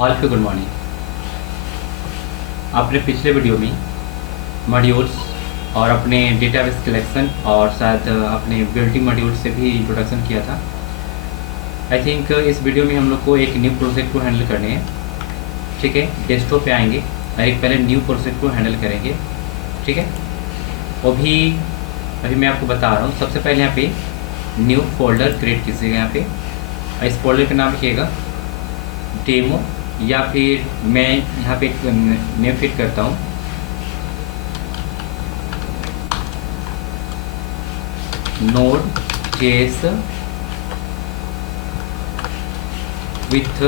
All को good morning. आपने पिछले वीडियो में मॉड्यूल्स और अपने डेटाबेस कलेक्शन और शायद अपने बिल्डिंग मॉड्यूल से भी इंट्रोडक्शन किया था। आई थिंक इस वीडियो में हम लोग को एक न्यू प्रोजेक्ट को हैंडल करने हैं। ठीक है, डेस्कटॉप पे आएंगे और एक पहले न्यू प्रोजेक्ट को हैंडल करेंगे। ठीक है, वो भी अभी मैं आपको बता रहा हूँ। सबसे पहले यहाँ पे न्यू फोल्डर क्रिएट कीजिएगा। यहाँ पे इस फोल्डर का नाम लिखिएगा डेमो, या फिर मैं यहाँ पे एक नेम फिट करता हूँ Node.js विथ,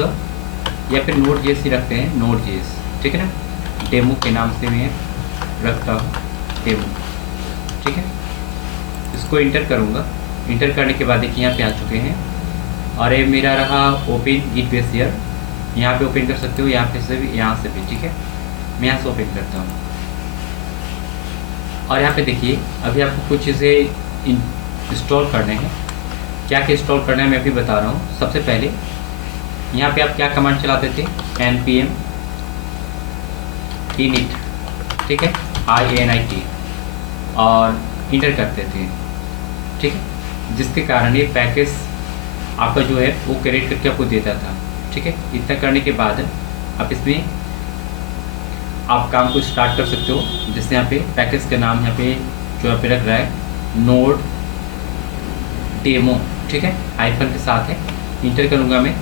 या फिर Node.js ही रखते हैं, Node.js। ठीक है ना, डेमो के नाम से मैं रखता हूँ डेमो। ठीक है, इसको इंटर करूँगा। इंटर करने के बाद देखिए यहाँ पे आ चुके हैं और ये मेरा रहा ओपन गिट बेस ईयर। यहाँ पे ओपन कर सकते हो, यहाँ पे से भी, यहाँ से भी। ठीक है, मैं यहाँ से ओपन करता हूँ और यहाँ पे देखिए अभी आपको कुछ चीज़ें इंस्टॉल करने हैं। क्या क्या इंस्टॉल करना है मैं अभी बता रहा हूँ। सबसे पहले यहाँ पे आप क्या कमांड चलाते थे, npm init, ठीक है, init, और इंटर करते थे। ठीक है, जिसके कारण ये पैकेज आपका जो है वो क्रिएट करके आपको देता था। ठीक है, इतना करने के बाद आप इसमें आप काम को स्टार्ट कर सकते हो। जैसे यहाँ पे पैकेज का नाम यहाँ पे जो यहाँ पे रख रहा है नोड डेमो। ठीक है, हाइफन के साथ है। इंटर करूँगा मैं,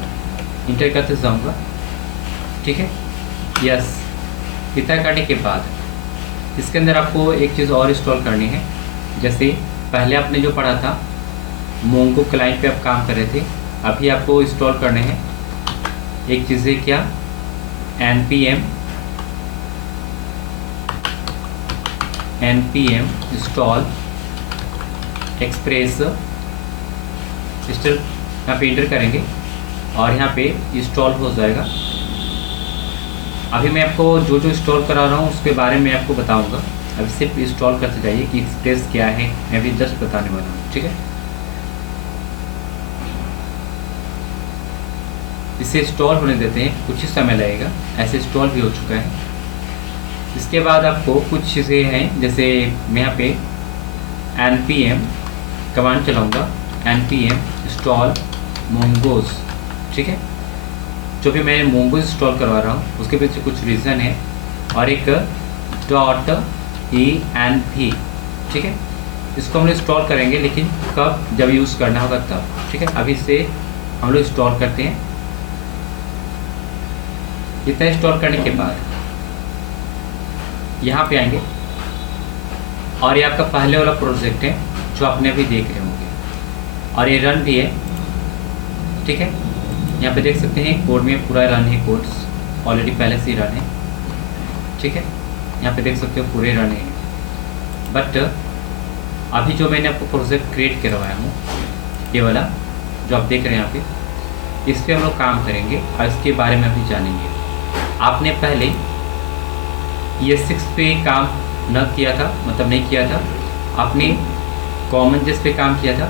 इंटर करते जाऊँगा। ठीक है, यस। इतना करने के बाद इसके अंदर आपको एक चीज़ और इंस्टॉल करनी है। जैसे पहले आपने जो पढ़ा था मोंगो क्लाइंट पे आप काम कर रहे थे, अभी आपको इंस्टॉल करने हैं एक चीज़ है क्या, npm इंस्टॉल एक्सप्रेस। यहाँ पे इंटर करेंगे और यहाँ पे इंस्टॉल हो जाएगा। अभी मैं आपको जो जो इंस्टॉल करा रहा हूँ उसके बारे में आपको बताऊंगा। अभी सिर्फ इंस्टॉल करते जाइए कि एक्सप्रेस क्या है, मैं अभी जस्ट बताने वाला हूँ। ठीक है, इसे इंस्टॉल होने देते हैं, कुछ ही समय लगेगा। ऐसे इंस्टॉल भी हो चुका है। इसके बाद आपको कुछ चीज़ें हैं, जैसे मैं यहाँ पे npm कमांड चलाऊँगा, npm इंस्टॉल मोंगोज। ठीक है, जो भी मैं मोंगोज इंस्टॉल करवा रहा हूँ उसके पीछे कुछ रीज़न है, और एक .env। ठीक है, इसको हम लोग इंस्टॉल करेंगे, लेकिन कब, जब यूज़ करना होगा तब। ठीक है, अभी इसे हम लोग इंस्टॉल करते हैं। इतना इंस्टॉल करने के बाद यहाँ पे आएंगे और ये आपका पहले वाला प्रोजेक्ट है जो आपने अभी देख रहे होंगे, और ये रन भी है। ठीक है, यहाँ पे देख सकते हैं कोड में पूरा रन है, कोड्स ऑलरेडी पहले से ही रन है। ठीक है, यहाँ पे देख सकते हो पूरे रन है। बट अभी जो मैंने आपको प्रोजेक्ट क्रिएट करवाया हूँ, ये वाला जो आप देख रहे हैं यहाँ पे, इस पर हम लोग काम करेंगे और इसके बारे में अभी जानेंगे। आपने पहले ES6 पे काम न किया था, मतलब नहीं किया था, आपने कॉमन जेस पे काम किया था।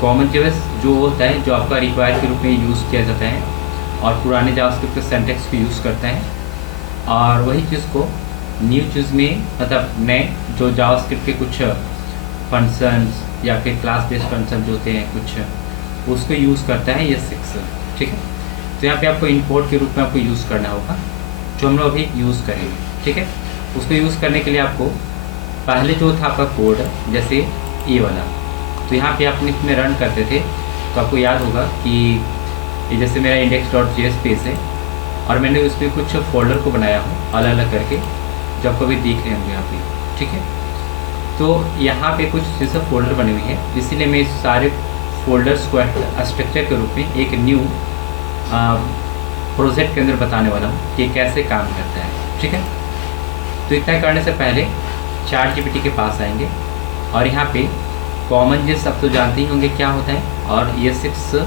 कॉमन जेस जो होता है, जो आपका रिक्वायर के रूप में यूज़ किया जाता है और पुराने जावास्क्रिप्ट के सिंटैक्स को यूज़ करता है, और वही चीज़ को न्यू चीज़ में, मतलब नए जो जावास्क्रिप्ट के कुछ फंक्शंस या फिर क्लास बेस्ड फंक्शन जो होते हैं कुछ, उसको यूज़ करता है ES6। ठीक है, तो यहाँ पे आपको इंपोर्ट के रूप में आपको यूज़ करना होगा, जो हम लोग अभी यूज़ करेंगे। ठीक है, उसको यूज़ करने के लिए आपको पहले जो था आपका कोड, जैसे ये वाला, तो यहाँ पे आपने इसमें रन करते थे, तो आपको याद होगा कि ये जैसे मेरा index.js पेज है और मैंने उस पर कुछ फोल्डर को बनाया हूँ अलग अलग करके, जो आपको अभी दिख रहे होंगे यहाँ पे। ठीक है, तो यहाँ पे कुछ जैसे फोल्डर बने हुए हैं, इसीलिए मैं इस सारे फोल्डर्स को स्ट्रक्चर के रूप में एक न्यू प्रोजेक्ट के अंदर बताने वाला हूँ कि कैसे काम करता है। ठीक है, तो इतना करने से पहले ChatGPT के पास आएंगे और यहाँ पे कॉमन जेस आप तो जानते ही होंगे क्या होता है, और ES6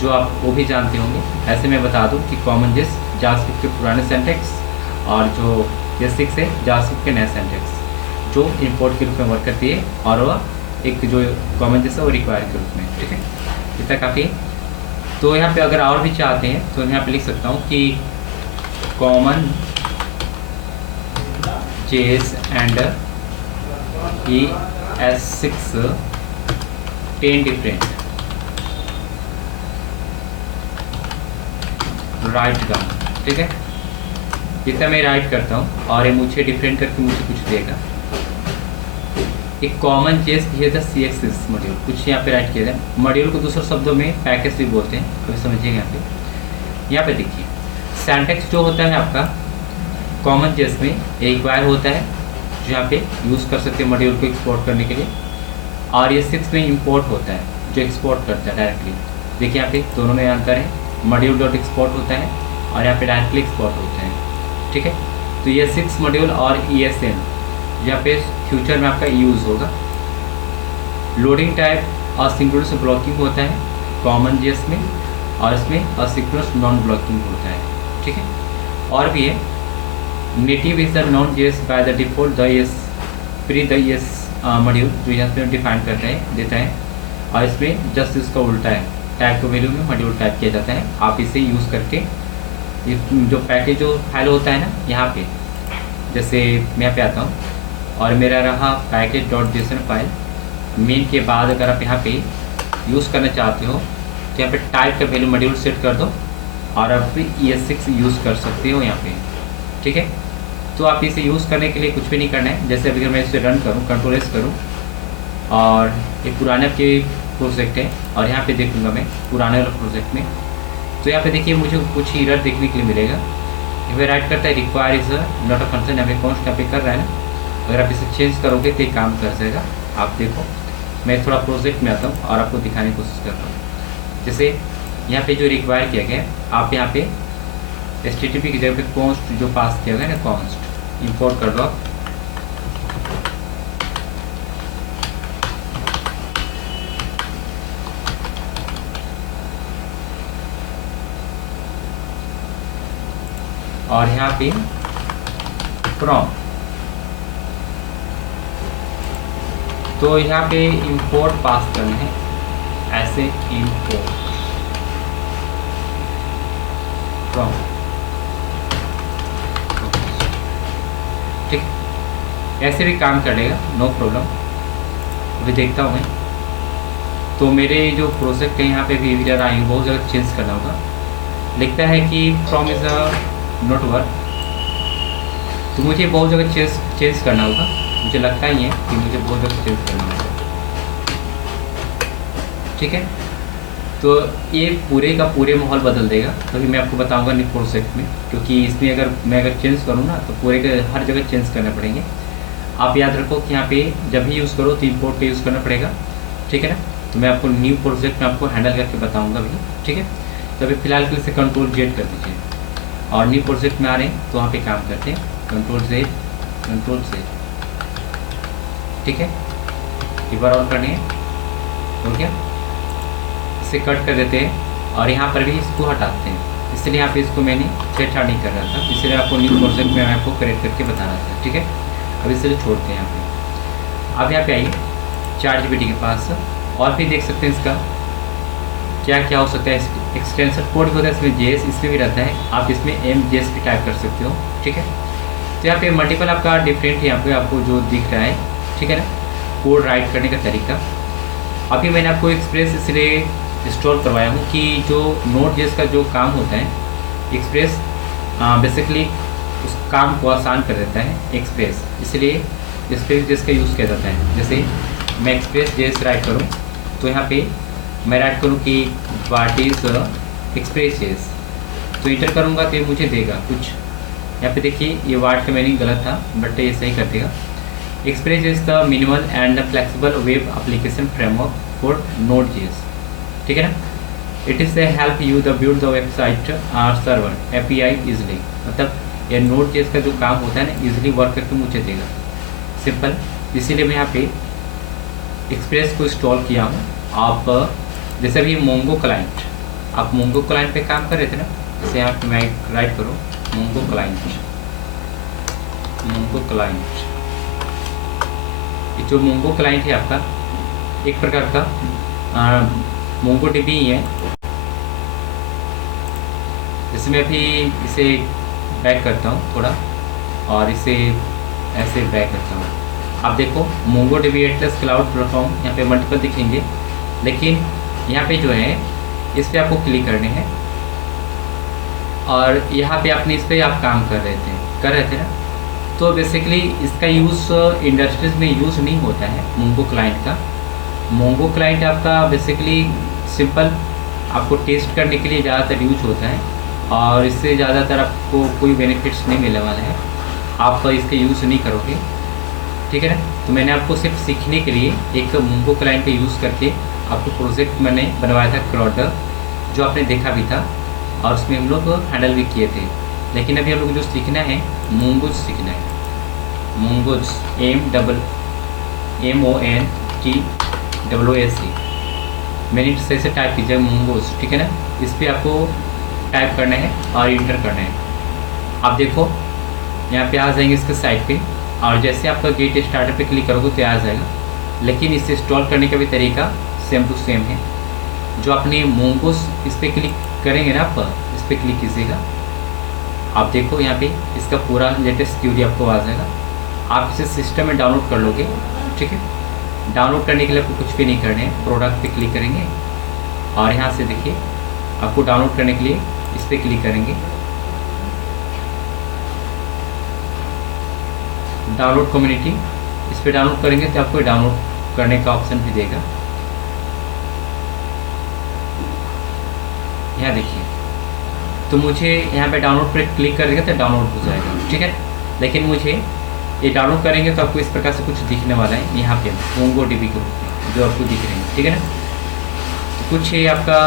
जो आप वो भी जानते होंगे। ऐसे मैं बता दूँ कि कॉमन जेस जावास्क्रिप्ट के पुराने सिंटैक्स, और जो ES6 है जावास्क्रिप्ट के नए सिंटैक्स, जो इंपोर्ट के रूप में वर्क करती है, और वह एक जो कॉमन जेस है वो रिक्वायर के रूप में। ठीक है, इतना काफ़ी। तो यहाँ पे अगर और भी चाहते हैं तो यहाँ पे लिख सकता हूँ कि common JS and ES6 10 different, write down. ठीक है, इतना मैं राइट करता हूँ और ये मुझे डिफरेंट करके मुझे कुछ देगा। एक कॉमन जेस है द CSS मॉड्यूल, कुछ यहाँ पे राइट किया जाए। मॉड्यूल को दूसरे शब्दों में पैकेज भी बोलते हैं, कभी समझिएगा। यहाँ पे देखिए सिंटैक्स जो होता है आपका कॉमन जेस में एक बार होता है जो यहाँ पे यूज़ कर सकते हैं मॉड्यूल को एक्सपोर्ट करने के लिए, और ये 6 में इंपोर्ट होता है जो एक्सपोर्ट करता है डायरेक्टली। देखिए यहाँ पे दोनों में अंतर है, मॉड्यूल डॉट एक्सपोर्ट होता है और यहाँ पे डायरेक्टली एक्सपोर्ट होता है। ठीक है, तो ये 6 मॉड्यूल और ESM यहाँ पे फ्यूचर में आपका यूज़ होगा। लोडिंग टाइप असिंक्रोनस ब्लॉकिंग होता है कॉमन जेस में, और इसमें असिंक्रोनस नॉन ब्लॉकिंग होता है। ठीक है, और भी है नेटिव इज द नॉन जेस by the default the S pre the S module जो यहाँ पे डिफाइन करता है देता है, और इसमें जस्ट इसका उल्टा है, टाइप को वैल्यू में मॉड्यूल टाइप किया जाता है। आप इसे यूज़ करके जो पैकेज जो फाइल होता है ना यहाँ पे, जैसे मैं यहाँ पे आता हूँ और मेरा रहा package dot JSON file, main के बाद अगर आप यहाँ पे यूज़ करना चाहते हो तो यहाँ पे टाइप का वैल्यू मॉड्यूल सेट कर दो और आप ES6 यूज़ कर सकते हो यहाँ पे। ठीक है, तो आप इसे यूज़ करने के लिए कुछ भी नहीं करना है। जैसे अभी अगर मैं इसे रन करूँ, Ctrl+S करूँ, और एक पुराना के प्रोजेक्ट है और यहाँ पे देखूँगा मैं पुराने वाला प्रोजेक्ट में, तो यहाँ पे देखिए मुझे कुछ एरर देखने के लिए मिलेगा। ये राइट करता है require is not a function, यहाँ पे कॉन्स्ट यहाँ पे कर रहा है ना, अगर आप इसे चेंज करोगे तो ये काम कर जाएगा। आप देखो मैं थोड़ा प्रोजेक्ट में आता हूँ और आपको दिखाने की कोशिश कर रहा हूँ। जैसे यहाँ पे जो रिक्वायर किया गया है, आप यहाँ पे HTTP की जगह पे कॉन्स्ट जो पास किया गया है ना, कॉन्स्ट इंपोर्ट कर दो आप। और यहाँ पे फ्रॉम, तो यहाँ पे इंपोर्ट पास करना है, ऐसे इंपोर्ट फ्रॉम। ठीक, ऐसे भी काम करेगा, नो प्रॉब्लम। अभी देखता हूँ मैं, तो मेरे जो प्रोजेक्ट है यहाँ पे भी एरर आई, बहुत ज़्यादा चेंज करना होगा। लिखता है कि फ्रॉम इज नॉट वर्क, तो मुझे बहुत जगह चेंज करना होगा। मुझे लगता ही है कि मुझे बहुत जगह चेंज करना होगा। ठीक है, तो ये पूरे का पूरे माहौल बदल देगा, तभी मैं आपको बताऊंगा न्यू प्रोजेक्ट में, क्योंकि इसमें अगर मैं चेंज करूँ ना तो पूरे के हर जगह चेंज करने पड़ेंगे। आप याद रखो कि यहाँ पे जब भी यूज़ करो तो इंपोर्ट का यूज़ करना पड़ेगा। ठीक है ना, तो मैं आपको न्यू प्रोजेक्ट में आपको हैंडल करके बताऊँगा भी। ठीक है, तो अभी फिलहाल के लिए इसे Ctrl+Z कर दीजिए और न्यू प्रोजेक्ट में आ रहे हैं तो वहाँ पे काम करते हैं। Ctrl+Z। ठीक है, एक बार और करनी है, हो गया। इसे कट कर देते हैं और यहाँ पर भी इसको हटाते हैं, इसलिए यहाँ पे इसको मैंने छेड़छाड़ नहीं कर रहा था, इसलिए आपको न्यू प्रोजेक्ट में मैं आपको करेक्ट करके बता रहा था। ठीक है, अब इसलिए छोड़ते हैं यहाँ पे। अब यहाँ पे आइए ChatGPT के पास और फिर देख सकते हैं इसका क्या क्या हो सकता है। एक्सटेंशन कोड भी होता है इसमें, JS इसमें भी रहता है, आप इसमें MJS भी टाइप कर सकते हो। ठीक है, तो यहाँ पे मल्टीपल आपका डिफरेंट है, यहाँ पे आपको जो दिख रहा है। ठीक है ना, कोड राइट करने का तरीका। अभी मैंने आपको एक्सप्रेस इसलिए इंस्टॉल करवाया हूँ कि जो Node.js का जो काम होता है, एक्सप्रेस बेसिकली उस काम को आसान कर देता है एक्सप्रेस, इसलिए एक्सप्रेस JS का यूज़ किया जाता है। जैसे मैं एक्सप्रेस JS राइट करूँ तो यहाँ पे मैं राइट करूँ कि व्हाट इज़ एक्सप्रेस JS, तो इंटर करूँगा तो ये मुझे देगा कुछ। यहाँ पे देखिए ये वर्ड का मीनिंग गलत था, बट ये सही कर देगा। Express is the minimal and flexible web application framework for Node.js। ठीक है ना, it is help you the build the website R server API easily, मतलब ये Node.js का जो काम होता है ना, इजीली वर्क करके मुझे देगा, सिंपल। इसीलिए मैं यहाँ पे एक्सप्रेस को इंस्टॉल किया हूँ। आप जैसे अभी मोंगो क्लाइंट, आप मोंगो क्लाइंट पे काम कर रहे थे ना, जैसे यहाँ पे मैं राइट करूँ मोंगो क्लाइंट, ये जो मोंगो क्लाइंट है आपका एक प्रकार का MongoDB ही है। जैसे मैं अभी इसे बैक करता हूँ थोड़ा और इसे ऐसे बैक करता हूँ। आप देखो MongoDB एटलस क्लाउड प्लेटफॉर्म यहाँ पे मल्टीपल दिखेंगे, लेकिन यहाँ पे जो है इस पर आपको क्लिक करने हैं और यहाँ पे आपने इस पर आप काम कर रहे थे ना। तो बेसिकली इसका यूज़ इंडस्ट्रीज़ में यूज़ नहीं होता है मोंगो क्लाइंट का। मोंगो क्लाइंट आपका बेसिकली सिंपल आपको टेस्ट करने के लिए ज़्यादातर यूज होता है और इससे ज़्यादातर आपको कोई बेनिफिट्स नहीं मिलने वाला है, आप इसका यूज़ नहीं करोगे, ठीक है ना। तो मैंने आपको सिर्फ सीखने के लिए एक मोंगो क्लाइंट का यूज़ करके आपको प्रोजेक्ट मैंने बनवाया था क्रॉडर, जो आपने देखा भी था और उसमें हम लोग हैंडल भी किए थे। लेकिन अभी हम लोग जो सीखना है मोंगोज सीखना है। Mongoose MONTOOS। मैंने सही से टाइप कीजिए मोंगोज, ठीक है ना। इस पर आपको टाइप करना है और इंटर करना है। आप देखो यहाँ पे आ जाएंगे इसके साइड पे और जैसे आपका गेट स्टार्टर पे क्लिक करोगे तो आ जाएगा। लेकिन इसे इंस्टॉल करने का भी तरीका सेम टू सेम है। जो आपने मोंगोज इस पर क्लिक करेंगे ना, आप इस पर क्लिक कीजिएगा, आप देखो यहाँ पे इसका पूरा लेटेस्ट थ्योरी आपको आ जाएगा। आप इसे सिस्टम में डाउनलोड कर लोगे, ठीक है। डाउनलोड करने के लिए आपको कुछ भी नहीं करना है, प्रोडक्ट पे क्लिक करेंगे और यहाँ से देखिए आपको डाउनलोड करने के लिए इस पर क्लिक करेंगे। डाउनलोड कम्युनिटी, इस पर डाउनलोड करेंगे तो आपको डाउनलोड करने का ऑप्शन भी देगा। यहाँ देखिए, तो मुझे यहाँ पे डाउनलोड पर क्लिक करेंगे तो डाउनलोड हो जाएगा, ठीक है। लेकिन मुझे ये डाउनलोड करेंगे तो आपको इस प्रकार से कुछ दिखने वाला है यहाँ पे MongoDB के रूप में जो आपको दिख रहे हैं, ठीक है ना। तो कुछ ये आपका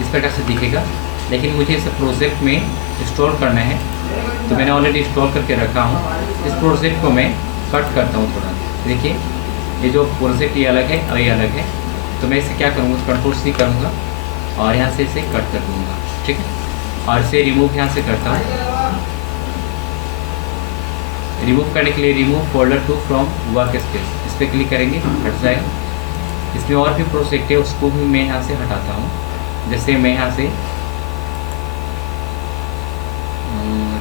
इस प्रकार से दिखेगा, लेकिन मुझे इस प्रोजेक्ट में इंस्टॉल करना है तो मैंने ऑलरेडी इंस्टॉल करके रखा हूँ। इस प्रोजेक्ट को मैं कट करता हूँ थोड़ा। देखिए ये जो प्रोजेक्ट ये अलग है और ये अलग है, तो मैं इसे क्या करूँगा, Ctrl+C करूँगा और यहाँ से इसे कट कर दूँगा, ठीक है। और इसे रिमूव यहाँ से करता हूँ। रिमूव करने के लिए remove folder to from workspace, इस पर क्लिक करेंगे, हट जाएगा। इसमें और भी प्रोजेक्ट है, उसको भी मैं यहाँ से हटाता हूँ। जैसे मैं यहाँ से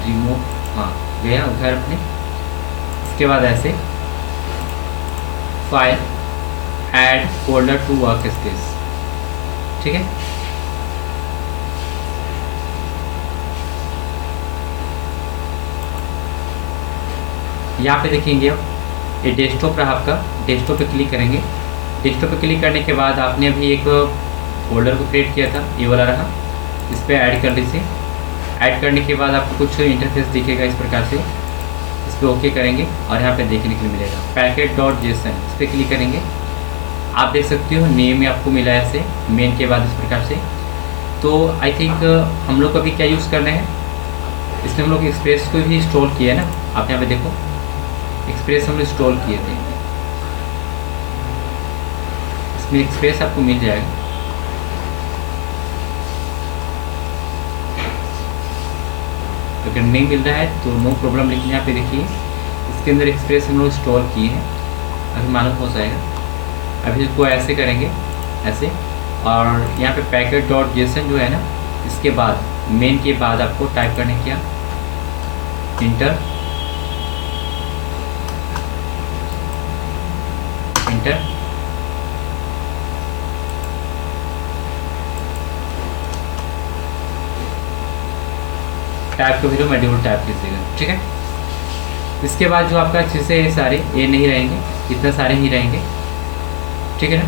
रिमूव, हाँ गया उधर अपने। इसके बाद ऐसे file add folder to workspace, ठीक है। यहाँ पे देखेंगे आप ये डेस्कटॉप रहा आपका, डेस्कटॉप पे क्लिक करेंगे। डेस्कटॉप पे क्लिक करने के बाद आपने अभी एक फोल्डर को क्रिएट किया था, ये वाला रहा, इस पर ऐड कर लीजिए। ऐड करने के बाद आपको कुछ इंटरफेस दिखेगा इस प्रकार से, इस पर ओके करेंगे और यहाँ पे देखने के लिए मिलेगा packet.json, इस पर क्लिक करेंगे। आप देख सकते हो नेम में आपको मिला है ऐसे मेन के बाद इस प्रकार से। तो आई थिंक हम लोग को अभी क्या यूज़ करना है, इसमें हम लोग एक्सप्रेस को भी इंस्टॉल किया है ना। आप यहाँ पे देखो एक्सप्रेस हम इंस्टॉल किए थे, इसमें एक्सप्रेस आपको मिल जाएगा। तो अगर नहीं मिल रहा है तो नो प्रॉब्लम, लेकिन यहाँ पे देखिए इसके अंदर एक्सप्रेस हम लोग इंस्टॉल किए हैं, अभी मालूम हो जाएगा। अभी इसको ऐसे करेंगे ऐसे, और यहाँ पे packet.json जो है ना, इसके बाद मेन के बाद आपको टाइप करने क्या इंटर टाइप को भी मॉड्यूल टाइप कीजिएगा, ठीक है। इसके बाद जो आपका चीज़ें ये सारे ये नहीं रहेंगे, इतने सारे ही रहेंगे, ठीक है ना।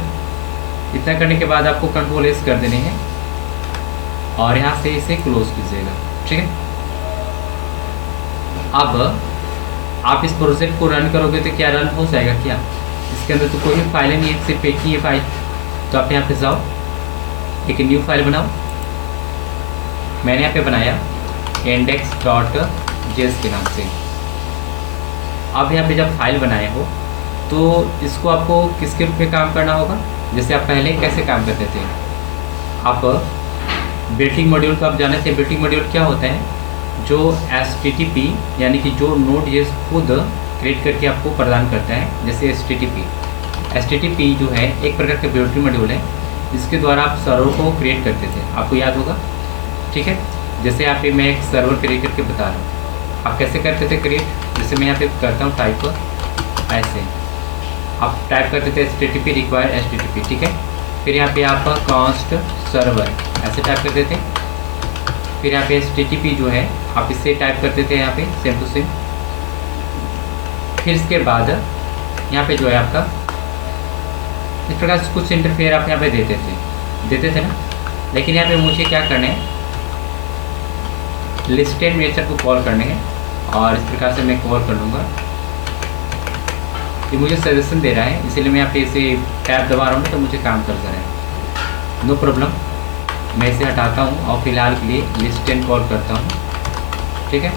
इतना करने के बाद आपको Ctrl+S कर देने हैं और यहाँ से इसे क्लोज कीजिएगा, ठीक है। अब आप इस प्रोजेक्ट को रन करोगे तो क्या रन हो जाएगा क्या, इसके अंदर तो कोई भी फाइल नहीं है, सिर्फ एक ही है फाइल। तो आप यहाँ पे जाओ, एक न्यू फाइल बनाओ। मैंने यहाँ पे बनाया index.js के नाम से। अब यहाँ पे जब फाइल बनाए हो तो इसको आपको किसके रूप में काम करना होगा, जैसे आप पहले कैसे काम करते थे। आप बिल्टिंग मॉड्यूल को आप जाने थे, बिल्टिंग मॉड्यूल क्या होता है, जो HTTP यानी कि जो Node.js खुद क्रिएट करके आपको प्रदान करता है। जैसे HTTP जो है एक प्रकार का बिल्टिंग मॉड्यूल है, जिसके द्वारा आप सर्वर को क्रिएट करते थे, आपको याद होगा, ठीक है। जैसे यहाँ पे मैं एक सर्वर क्रिएट करके बता रहा हूँ, आप कैसे करते थे क्रिएट, जैसे मैं यहाँ पे करता हूँ टाइप, ऐसे आप टाइप करते थे HTTP रिक्वायर HTTP, ठीक है। फिर यहाँ पे आप कॉन्स्ट सर्वर ऐसे टाइप करते थे। फिर यहाँ पे HTTP जो है आप इससे टाइप करते थे, यहाँ पे सेम टू सेम। फिर इसके बाद यहाँ पे जो है आपका इस प्रकार से कुछ इंटरफेयर आप यहाँ पे देते थे ना। लेकिन यहाँ पे मुझे क्या करना है, लिस्टेड मेथड को कॉल करने हैं, और इस प्रकार से मैं कॉल कर लूँगा। ये मुझे सजेशन दे रहा है, इसीलिए मैं यहाँ पे इसे टैब दबा रहा हूँ तो मुझे काम कर रहा है। नो प्रॉब्लम, मैं इसे हटाता हूँ और फिलहाल के लिए लिस्टेड कॉल करता हूँ, ठीक है।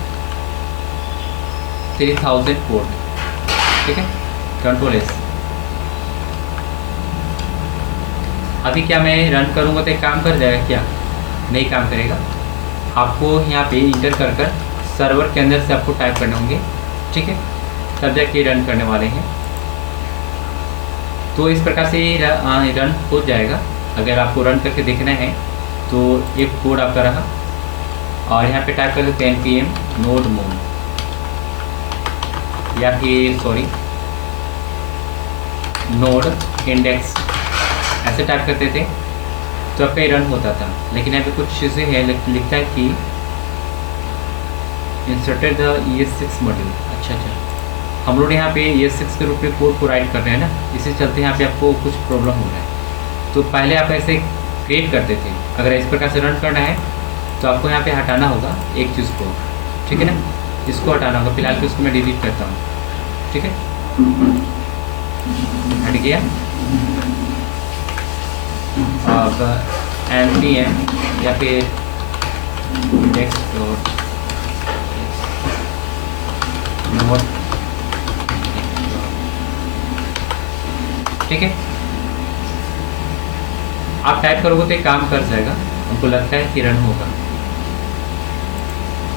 3000 पोर्ट, ठीक है, कंट्रोल S। अभी क्या मैं रन करूँगा तो एक काम कर जाएगा क्या? नहीं काम करेगा। आपको यहाँ पे इंटर कर सर्वर के अंदर से आपको टाइप करने होंगे, ठीक है, तब जाके रन करने वाले हैं। तो इस प्रकार से रन हो जाएगा। अगर आपको रन करके देखना है तो ये कोड आपका रहा, और यहाँ पे टाइप कर देते हैं npm node moon, या फिर सॉरी नोड इंडेक्स ऐसे टाइप करते थे तो आप पे रन होता था। लेकिन यहाँ पे कुछ चीज़ें हैं, लिखता है कि इंसर्टेड द ES6 मॉड्यूल। अच्छा, हम लोग यहाँ पे ES6 के रूप में कोड को राइट कर रहे हैं ना, इसी चलते यहाँ पे आपको कुछ प्रॉब्लम हो रहा है। तो पहले आप ऐसे क्रिएट करते थे, अगर इस प्रकार से रन करना है तो आपको यहाँ पे हटाना होगा एक चीज़ को, ठीक है ना, इसको हटाना होगा। फिलहाल तो इसको मैं डिलीट करता हूँ, ठीक है, हट गया। अब npm या फिर index.node, ठीक है। आप टाइप करोगे तो एक काम कर जाएगा, हमको लगता है कि रन होगा,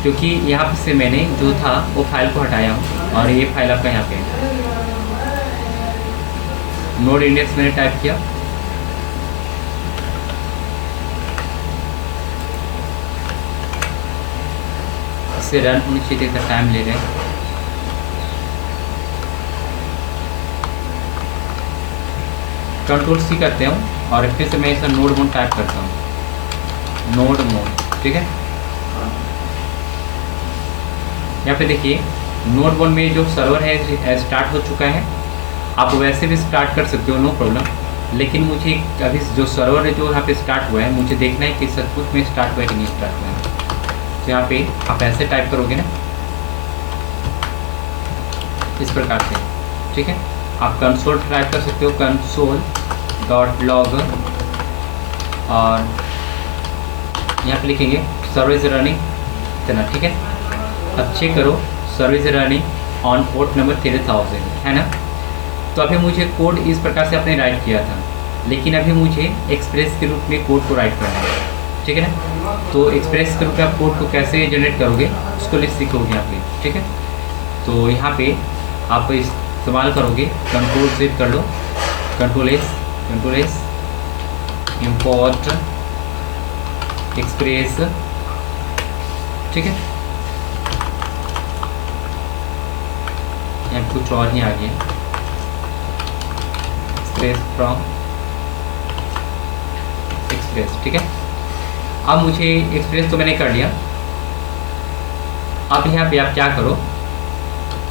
क्योंकि यहाँ से मैंने जो था वो फाइल को हटाया हूँ, और ये फाइल आपका यहाँ पे नोड इंडेक्स मैंने टाइप किया। इससे रन होनी चाहिए, इतना टाइम ले रहे हैं। कंट्रोल C करते हूँ और फिर से मैं इसे नोड मोड टाइप करता हूँ, नोड मोड, ठीक है। यहाँ पे देखिए नोड मोड में जो सर्वर है स्टार्ट हो चुका है। आप वैसे भी स्टार्ट कर सकते हो, नो प्रॉब्लम। लेकिन मुझे अभी जो सर्वर है जो यहाँ पे स्टार्ट हुआ है, मुझे देखना है कि सचमुच में स्टार्ट हुआ है कि नहीं स्टार्ट हुआ है। तो यहाँ पे आप ऐसे टाइप करोगे ना, इस प्रकार से, ठीक है। आप कंसोल टाइप कर सकते हो, console.log, और यहाँ पे लिखेंगे सर्विस रनिंग इतना, ठीक है। अब चेक करो, service running on port number 3000 है ना। तो अभी मुझे कोड इस प्रकार से आपने राइट किया था, लेकिन अभी मुझे एक्सप्रेस के रूप में कोड को राइट करना है, ठीक है ना। तो एक्सप्रेस के रूप में आप कोड को कैसे जनरेट करोगे उसको लिस्ट सीखोगे आप भी, ठीक है। तो यहाँ पे आप इस्तेमाल करोगे, कंट्रोल Z कर लो, कंट्रोल S इंपोर्ट एक्सप्रेस, ठीक है। यहाँ कुछ और ही आ गया, एक्सप्रेस फ्रॉम एक्सप्रेस, ठीक है। अब मुझे एक्सप्रेस तो मैंने कर लिया। अब यहाँ पे आप क्या करो,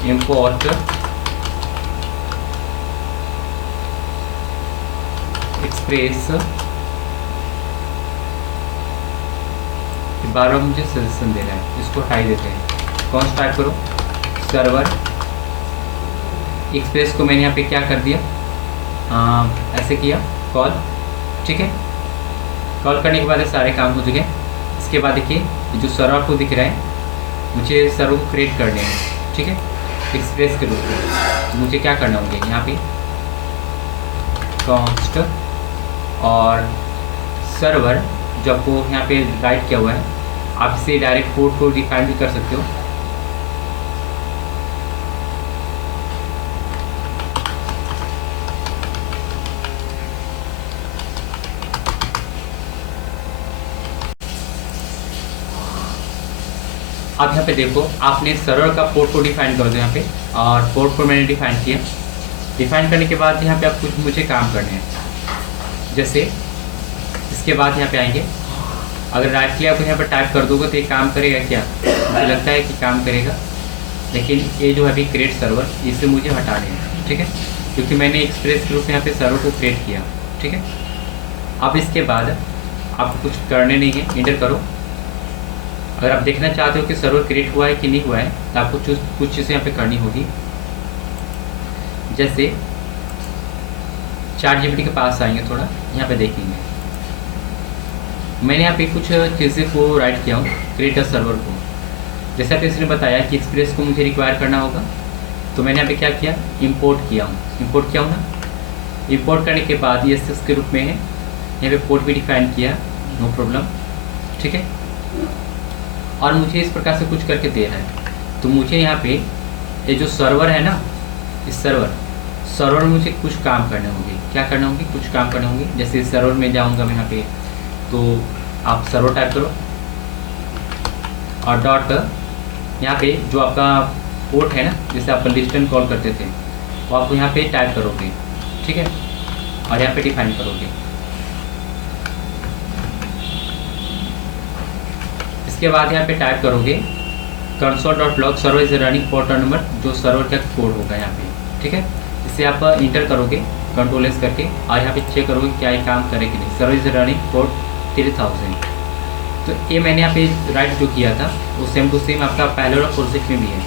इंपोर्ट एक्सप्रेस, बार बार मुझे सजेशन दे रहा है, इसको हटाई देते हैं। कौन सा टाइप करो, सर्वर एक्सप्रेस को मैंने यहाँ पे क्या कर दिया, ऐसे किया कॉल, ठीक है। कॉल करने के बाद सारे काम हो चुके हैं। इसके बाद देखिए जो सर्वर को दिख रहा है, मुझे सर्वर को क्रिएट करने हैं, ठीक है, एक्सप्रेस के रूप में। तो मुझे क्या करना होंगे, यहाँ पे कॉन्स्ट और सर्वर जो आपको यहाँ पे राइट किया हुआ है, आप इसे डायरेक्ट पोर्ट को डिफाइन भी कर सकते हो। अब यहाँ पे देखो, आपने सर्वर का पोर्ट को डिफाइन कर दो यहाँ पे, और पोर्ट को मैंने डिफाइन किया। डिफाइन करने के बाद यहाँ पे आप कुछ मुझे काम करने हैं। जैसे इसके बाद यहाँ पे आएंगे, अगर राइट क्लिक आप यहाँ पर टाइप कर दोगे तो ये काम करेगा क्या? मुझे लगता है कि काम करेगा, लेकिन ये जो है अभी क्रिएट सर्वर, इसे मुझे हटाने हैं, ठीक है, क्योंकि मैंने एक्सप्रेस के रूप में यहाँ पे सर्वर को क्रिएट किया, ठीक है। अब इसके बाद आपको कुछ करने नहीं है, इंटर करो। अगर आप देखना चाहते हो कि सर्वर क्रिएट हुआ है कि नहीं हुआ है, तो आपको कुछ चीज़ें यहाँ पे करनी होगी। जैसे ChatGPT के पास आएंगे, थोड़ा यहाँ पे देखेंगे, मैंने यहाँ पे कुछ चीज़ें को राइट किया हूँ क्रिएट अ सर्वर को। जैसे आप इसने बताया कि एक्सप्रेस को मुझे रिक्वायर करना होगा, तो मैंने यहाँ पे क्या किया, इंपोर्ट किया हूँ। इंपोर्ट किया हूँ ना, इंपोर्ट करने के बाद ये ES6 के रूप में है, यहाँ पे पोर्ट भी डिफाइन किया, नो प्रॉब्लम, ठीक है। और मुझे इस प्रकार से कुछ करके दे रहा है, तो मुझे यहाँ पे ये जो सर्वर है ना, इस सर्वर में मुझे कुछ काम करने होंगे। क्या करने होंगे? कुछ काम करने होंगे। जैसे इस सर्वर में जाऊँगा मैं यहाँ पे, तो आप सर्वर टाइप करो और डॉट यहाँ पे जो आपका पोर्ट है ना, जैसे आप लिस्टन कॉल करते थे, वो आपको यहाँ पे टाइप करोगे, ठीक है, और यहाँ पे डिफाइन करोगे। इसके बाद यहाँ पे टाइप करोगे console.log server is running port number, जो सर्वर का कोड होगा यहाँ पे, ठीक है। इसे आप इंटर करोगे कंट्रोल-S करके, और यहाँ पे चेक करोगे क्या ये काम करे कि नहीं। Server is running port 3000। तो ये मैंने यहाँ पे राइट जो किया था वो सेम टू सेम आपका पहले वाला प्रोजेक्ट में भी है,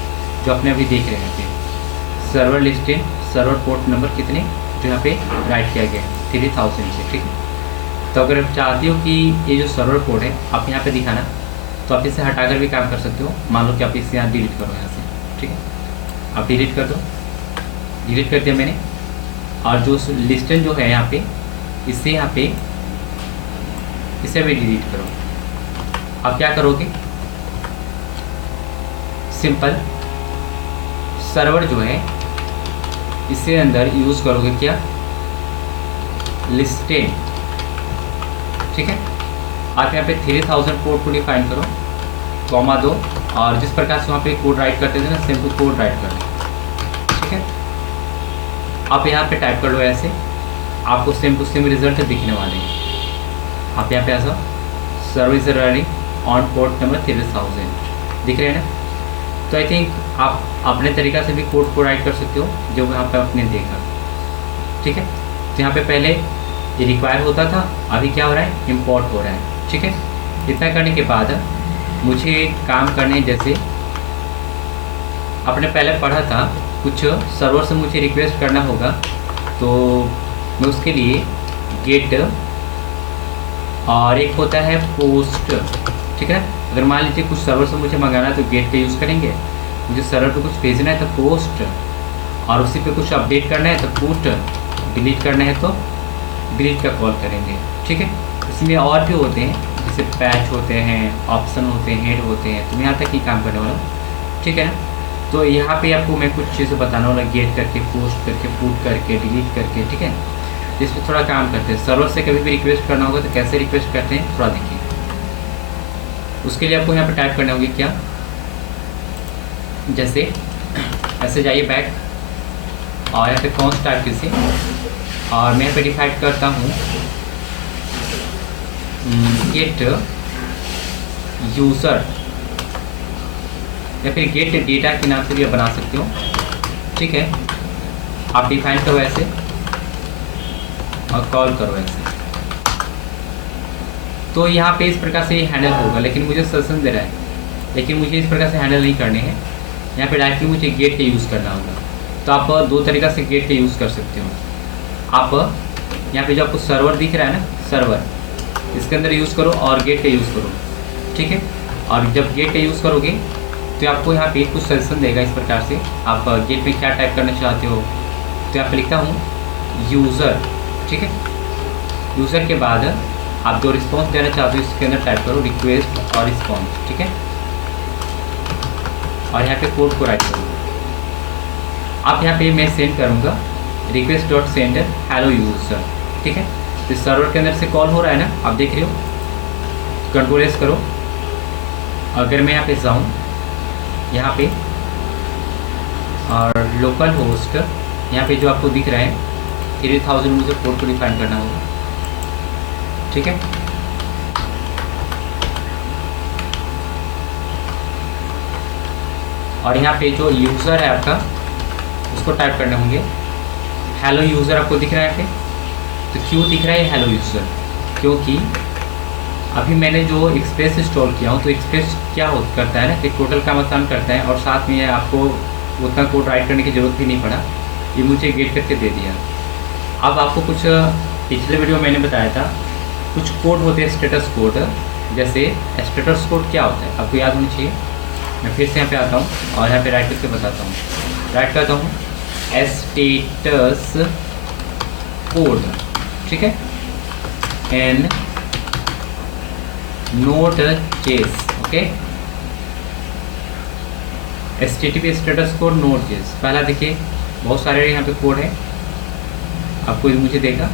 जो अपने अभी देख रहे हैं यहाँ पे। Server listed server port number कितने, जो यहाँ पे राइट किया गया है 3000 से, ठीक है। तो अगर आप चाहते हो कि ये जो सर्वर कोड है आप यहाँ पे दिखाना, तो आप इसे हटाकर भी काम कर सकते हो। मान लो कि आप इसे यहाँ डिलीट करो यहाँ से, ठीक है, आप डिलीट कर दो। डिलीट कर दिया मैंने, और जो लिस्टन जो है यहाँ पे, इसे यहाँ पे इसे भी डिलीट करो। आप क्या करोगे, सिंपल सर्वर जो है इससे अंदर यूज़ करोगे क्या, लिस्टेड, ठीक है। आप यहाँ पे 3000 पोर्ट को डिफाइन करो, कॉमा दो, और जिस प्रकार से वहाँ पे कोड राइट करते थे ना, सेम टू कोड राइट कर दो, ठीक है। आप यहाँ पे टाइप कर लो ऐसे, आपको सेम टू सेम रिजल्ट दिखने वाले हैं। आप यहाँ पे ऐसा service running on port number 3000 दिख रहे हैं ना। तो आई थिंक आप अपने तरीक़ा से भी कोड को राइट कर सकते हो, जो यहाँ पे आपने देखा, ठीक है। तो यहाँ पे पहले ये रिक्वायर होता था, अभी क्या हो रहा है, इम्पोर्ट हो रहा है, ठीक है। इतना करने के बाद मुझे काम करने, जैसे आपने पहले पढ़ा था, कुछ सर्वर से मुझे रिक्वेस्ट करना होगा, तो मैं उसके लिए गेट और एक होता है पोस्ट, ठीक है। अगर मान लीजिए कुछ सर्वर से मुझे मंगाना है तो गेट का यूज़ करेंगे, मुझे सर्वर पे कुछ भेजना है तो पोस्ट, और उसी पे कुछ अपडेट करना है तो पुट, डिलीट करना है तो डिलीट का कॉल करेंगे, ठीक है। इसमें और भी होते हैं, जैसे पैच होते हैं, ऑप्शन होते हैं, हेड होते हैं, तो मैं यहाँ तक ही काम करने वाला हूँ, ठीक है ना। तो यहाँ पे आपको मैं कुछ चीज़ें बताने वाला, गेट करके, पोस्ट करके, पुट करके, डिलीट करके, ठीक है। इस पर थोड़ा काम करते हैं। सर्वर से कभी भी रिक्वेस्ट करना होगा तो कैसे रिक्वेस्ट करते हैं थोड़ा देखिए। उसके लिए आपको यहाँ पे टाइप करने होंगे क्या, जैसे ऐसे जाइए बैक, और यहाँ पे कॉन्स्ट टाइप कीजिए, और मैं यहाँ पे डिफाइन करता हूँ गेट यूज़र, या फिर गेट डेटा के नाम से भी आप बना सकते हो, ठीक है। आप डिफाइन करो ऐसे और कॉल करो ऐसे, तो यहाँ पे इस प्रकार से हैंडल होगा। लेकिन मुझे सजेशन दे रहा है, लेकिन मुझे इस प्रकार से हैंडल नहीं करने हैं। यहाँ पे डायरेक्टली मुझे गेट का यूज़ करना होगा। तो आप दो तरीक़ा से गेट का यूज़ कर सकते हो। आप यहाँ पे जो आपको सर्वर दिख रहा है ना, सर्वर, इसके अंदर यूज़ करो और गेट का यूज़ करो, ठीक है। और जब गेट का यूज़ करोगे तो आपको यहाँ पे कुछ सजेशन देगा इस प्रकार से, आप गेट में क्या टाइप करना चाहते हो। तो यहाँ पे लिखता हूँ यूज़र, ठीक है। यूज़र के बाद आप जो रिस्पॉन्स देना चाहते हो इसके अंदर टाइप करो रिक्वेस्ट और रिस्पॉन्स, ठीक है। और यहाँ पे कोड को राइट करो। आप यहाँ पे मैं सेंड करूँगा request dot send hello user, ठीक है। तो सर्वर के अंदर से कॉल हो रहा है ना, आप देख रहे हो। कंट्रोल-S करो। अगर मैं यहाँ पे जाऊँ यहाँ पे, और लोकल होस्ट यहाँ पे जो आपको दिख रहा है 3000 मुझे पोर्ट को डिफाइन करना होगा, ठीक है। और यहाँ पे जो यूज़र है आपका उसको टाइप करने होंगे। हेलो यूज़र आपको दिख रहा है यहाँ पे, तो क्यों दिख रहा है हेलो यूज़र? क्योंकि अभी मैंने जो एक्सप्रेस इंस्टॉल किया हूँ, तो एक्सप्रेस क्या करता है ना कि टोटल काम आसान करता है, और साथ में आपको उतना कोड राइट करने की ज़रूरत भी नहीं पड़ा, ये मुझे गेट करके दे दिया। अब आपको कुछ पिछले वीडियो में मैंने बताया था कुछ कोड होते हैं स्टेटस कोड, जैसे स्टेटस कोड क्या होता है आपको याद होनी चाहिए। मैं फिर से यहाँ पे आता हूँ और यहाँ पे राइट करके बताता हूँ। राइट करता हूँ स्टेटस कोड, ठीक है, एन नोट जेस, okay. HTTP status code note जेस। पहला देखिए बहुत सारे यहाँ पे कोड है, आपको मुझे देगा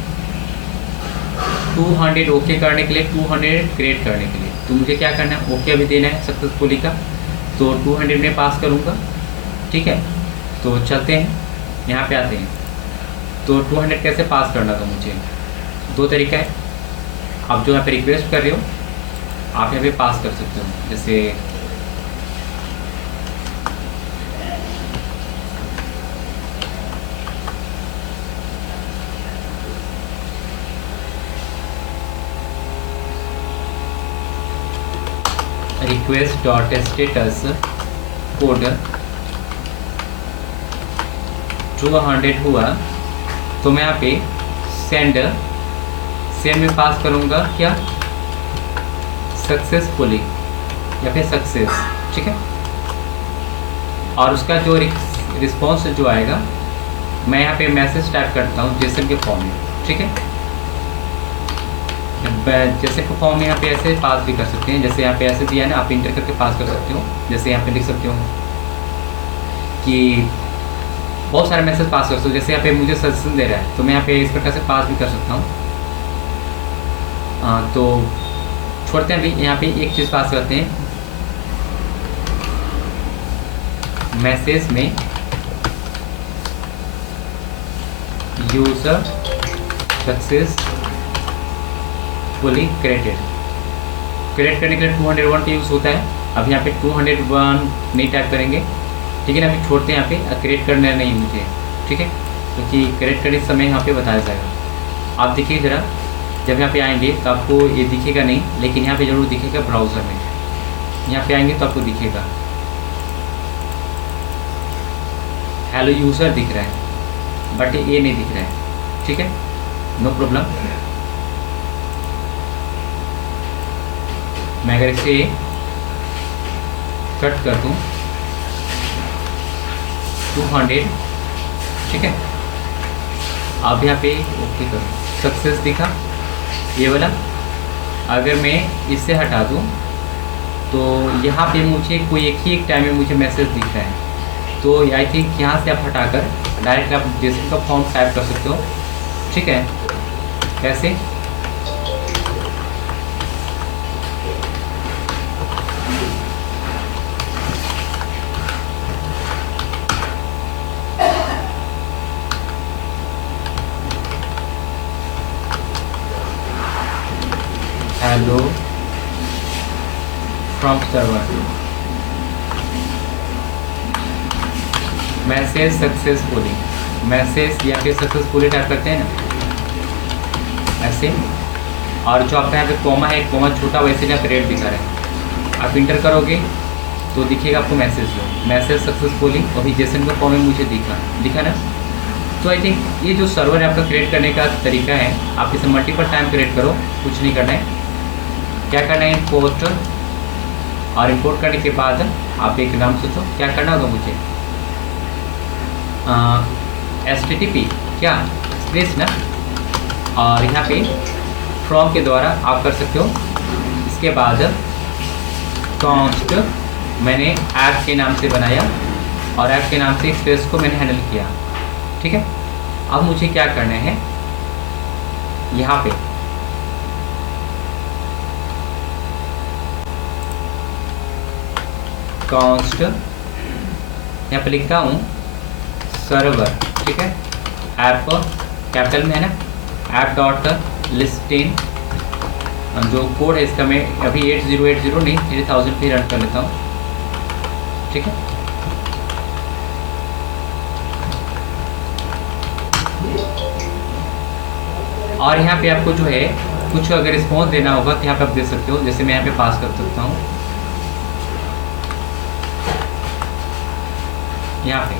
200 ओके करने के लिए, 200 क्रिएट करने के लिए, तो मुझे क्या करना है, ओके अभी देना है सक्सेसफुली का, तो 200 में पास करूँगा, ठीक है। तो चलते हैं यहाँ पे आते हैं, तो 200 कैसे पास करना था मुझे, दो तरीका है। आप जो यहाँ पे रिक्वेस्ट कर रहे हो आप यहाँ पे पास कर सकते हो, जैसे रिक्वेस्ट डॉट स्टेटस कोड 200 हुआ, तो मैं यहाँ पे सेंड में पास करूँगा क्या, सक्सेसफुली या फिर सक्सेस, ठीक है। और उसका जो रिस्पॉन्स जो आएगा, मैं यहाँ पे मैसेज टाइप करता हूँ जेसन के फॉर्म में, ठीक है। जैसे को फॉर्म में यहाँ पे ऐसे पास भी कर सकते हैं, जैसे यहाँ पे ऐसे दिया है ना, आप इंटर करके पास कर सकते हो। जैसे यहाँ पे लिख सकते हो कि बहुत सारे मैसेज पास कर सकते हो, जैसे यहाँ पे मुझे सजेशन दे रहा है, तो मैं यहाँ पे इस प्रकार से पास भी कर सकता हूँ। तो छोड़ते हैं अभी, यहाँ पे एक चीज़ पास करते हैं, मैसेज में यूज़र सक्सेस फुली क्रिएट करने के लिए 201 का यूज़ होता है। अब यहाँ पे 201 नहीं टाइप करेंगे, ठीक है ना। अभी छोड़ते हैं यहाँ पे, क्रिएट करना नहीं मुझे, ठीक है, क्योंकि क्रिएट करने समय यहाँ पे बताया जाएगा। आप देखिए ज़रा, जब यहाँ पे आएंगे तो आपको ये दिखेगा नहीं, लेकिन यहाँ पे ज़रूर दिखेगा ब्राउज़र में। यहाँ पे आएंगे तो आपको दिखेगा हेलो यूज़र दिख रहा है, बट ये नहीं दिख रहा है, ठीक है, नो प्रॉब्लम। मैं अगर इसे कट कर दूँ 200, ठीक है। अब यहाँ पे ओके करो, सक्सेस दिखा ये वाला। अगर मैं इससे हटा दूँ तो यहाँ पे मुझे कोई एक टाइम में मुझे मैसेज दिख रहा है, तो आई थिंक यहाँ से आप हटाकर डायरेक्ट आप जेसन का फॉर्म टाइप कर सकते हो, ठीक है। कैसे, hello from server, message successfully, message या फिर सक्सेसफुली टाइप करते हैं ना ऐसे। और जो आपका यहाँ पे कॉमा है, कॉमा छोटा, वैसे यहाँ पे रेड दिखा रहा है, आप इंटर करोगे तो दिखेगा आपको मैसेज सक्सेसफुली, अभी जेसन का फॉर्म में मुझे दिखा ना। तो आई थिंक ये जो सर्वर है आपका क्रिएट करने का तरीका है, आप इसे मल्टीपल टाइम क्रिएट करो, कुछ नहीं करना है। क्या करना है, इंपोर्ट, और इंपोर्ट करने के बाद आप एक नाम सोचो क्या करना होगा मुझे, HTTP क्या स्पेस ना, और यहाँ पे फ्रॉम के द्वारा आप कर सकते हो। इसके बाद कॉन्स्ट मैंने ऐप के नाम से बनाया, और ऐप के नाम से स्पेस को मैंने हैंडल किया, ठीक है। अब मुझे क्या करना है, यहाँ पे कॉन्स्ट यहाँ पे लिखता हूँ सर्वर, ठीक है, ऐप कैपिटल में है ना, ऐप डॉट लिस्टिन, जो कोड है इसका मैं अभी 8080 नहीं 3000 पे रन कर लेता हूँ, ठीक है। और यहाँ पे आपको जो है कुछ अगर रिस्पॉन्स देना होगा तो यहाँ पे आप दे सकते हो, जैसे मैं यहाँ पे पास कर सकता हूँ यहाँ पे,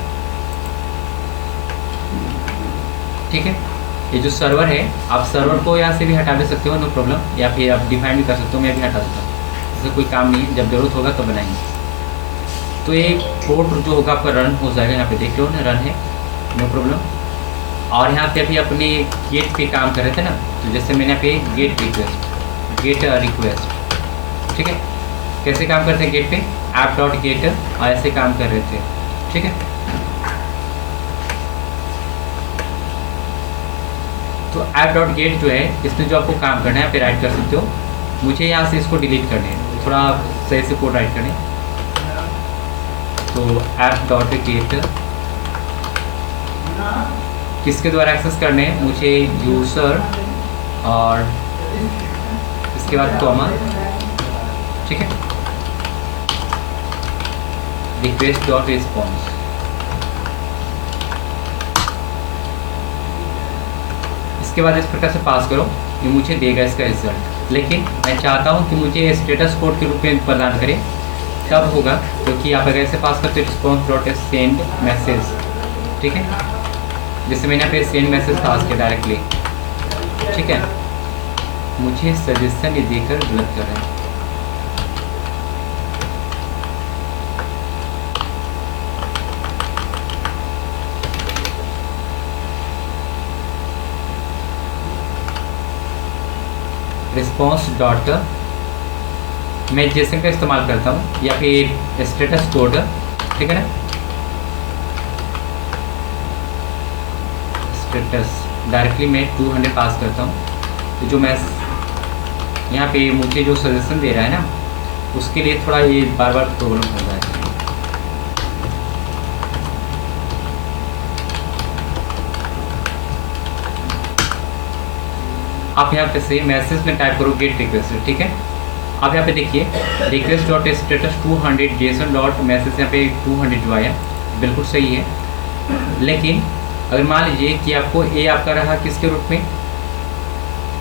ठीक है। ये जो सर्वर है आप सर्वर को यहाँ से भी हटा दे सकते हो, नो प्रॉब्लम, या फिर आप डिफाइन भी कर सकते हो, मैं भी हटा देता हूँ, इससे कोई काम नहीं है, जब जरूरत होगा तो बनाएंगे। तो ये कोड जो होगा आपका रन हो जाएगा, यहाँ पे देख लो ना रन है, नो प्रॉब्लम। और यहाँ पे अभी अपने गेट पे काम कर रहे थे ना, तो जैसे मैंने यहाँ पे गेट रिक्वेस्ट, ठीक है, कैसे काम करते हैं गेट पे, ऐप डॉट गेट ऐसे काम कर रहे थे, ठीक है। तो ऐप डॉट गेट जो है इसमें जो आपको काम करना है यहाँ पे राइट कर सकते हो, मुझे यहाँ से इसको डिलीट करने हैं, थोड़ा सही से कोड राइट करने। तो ऐप डॉट गेट किसके द्वारा एक्सेस करने हैं, मुझे यूज़र और इसके बाद कॉमा, ठीक है, रिक्वेस्ट डॉट रिस्पॉन्स। इसके बाद इस प्रकार से पास करो, ये मुझे देगा इसका रिजल्ट, लेकिन मैं चाहता हूँ कि मुझे स्टेटस कोड के रूप में प्रदान करे, तब होगा क्योंकि आप अगर ऐसे पास करते रिस्पॉन्स डॉट सेंड मैसेज, ठीक है, जैसे मैंने यहाँ पे सेंड मैसेज पास किया डायरेक्टली, ठीक है, मुझे सजेशन ये देकर गलत कर रहे हैं। रिस्पॉन्स डॉट मैं जेसन का इस्तेमाल करता हूँ, या फिर स्टेटस कोड, ठीक है ना, स्टेटस डायरेक्टली मैं 200 पास करता हूँ। तो जो मैं यहाँ पे मुझे जो सजेशन दे रहा है ना, उसके लिए थोड़ा ये बार बार प्रॉब्लम हो रहा है। आप यहाँ पे से मैसेज में टाइप करो गेट रिक्वेस्ट, ठीक है। आप यहाँ पे देखिए request dot status 200 Jason dot message, यहाँ पे 200 जो आया बिल्कुल सही है, लेकिन अगर मान लीजिए कि आपको ये आपका रहा किसके रूप में,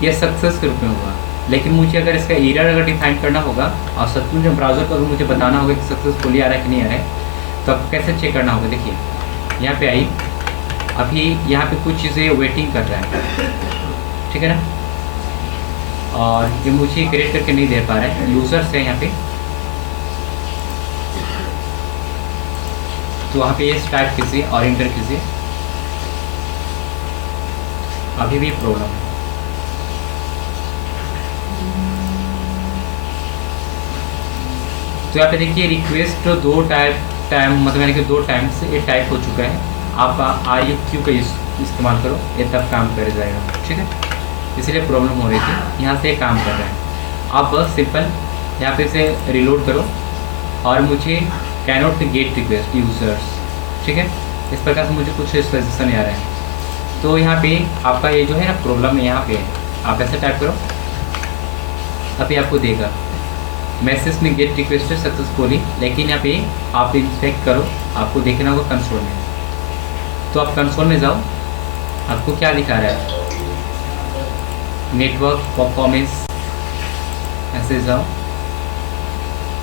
ये सक्सेस के रूप में होगा, लेकिन मुझे अगर इसका एरर अगर डिफाइन करना होगा और सच में ब्राउज़र को अगर मुझे बताना होगा कि सक्सेसफुली आ रहा है कि नहीं आ रहा है, तो अब कैसे चेक करना होगा। देखिए यहाँ पे आई, अभी यहाँ पे कुछ चीज़ें वेटिंग कर रहा है, ठीक है ना, और ये मुझे क्रिएट करके नहीं दे पा रहा है, यूज़र्स है यहाँ पे, तो वहाँ पे ये टाइप कीजिए और इंटर कीजिए, अभी भी प्रॉब्लम है। तो यहाँ पे देखिए रिक्वेस्ट दो टाइम मतलब यानी कि 2 टाइम्स ये टाइप हो चुका है, आप RUQ का इस्तेमाल करो, ये तब काम कर जाएगा, ठीक है, इसलिए प्रॉब्लम हो रही थी, यहाँ से काम कर रहा है। आप बस सिंपल यहाँ पे से रिलोड करो और मुझे कैनॉट गेट रिक्वेस्ट यूज़र्स, ठीक है, इस प्रकार से मुझे कुछ सजेशन आ रहा है। तो यहाँ पे आपका ये जो है ना प्रॉब्लम यहाँ पे है, आप ऐसे टाइप करो, अभी आपको देगा मैसेज में गेट रिक्वेस्ट सक्सेसफुली, लेकिन यहाँ पे आप इंस्पेक्ट करो, आपको देखना होगा कंसोल में। तो आप कंसोल में जाओ, आपको क्या दिखा रहा है, नेटवर्क परफॉर्मेंस, ऐसे जाओ,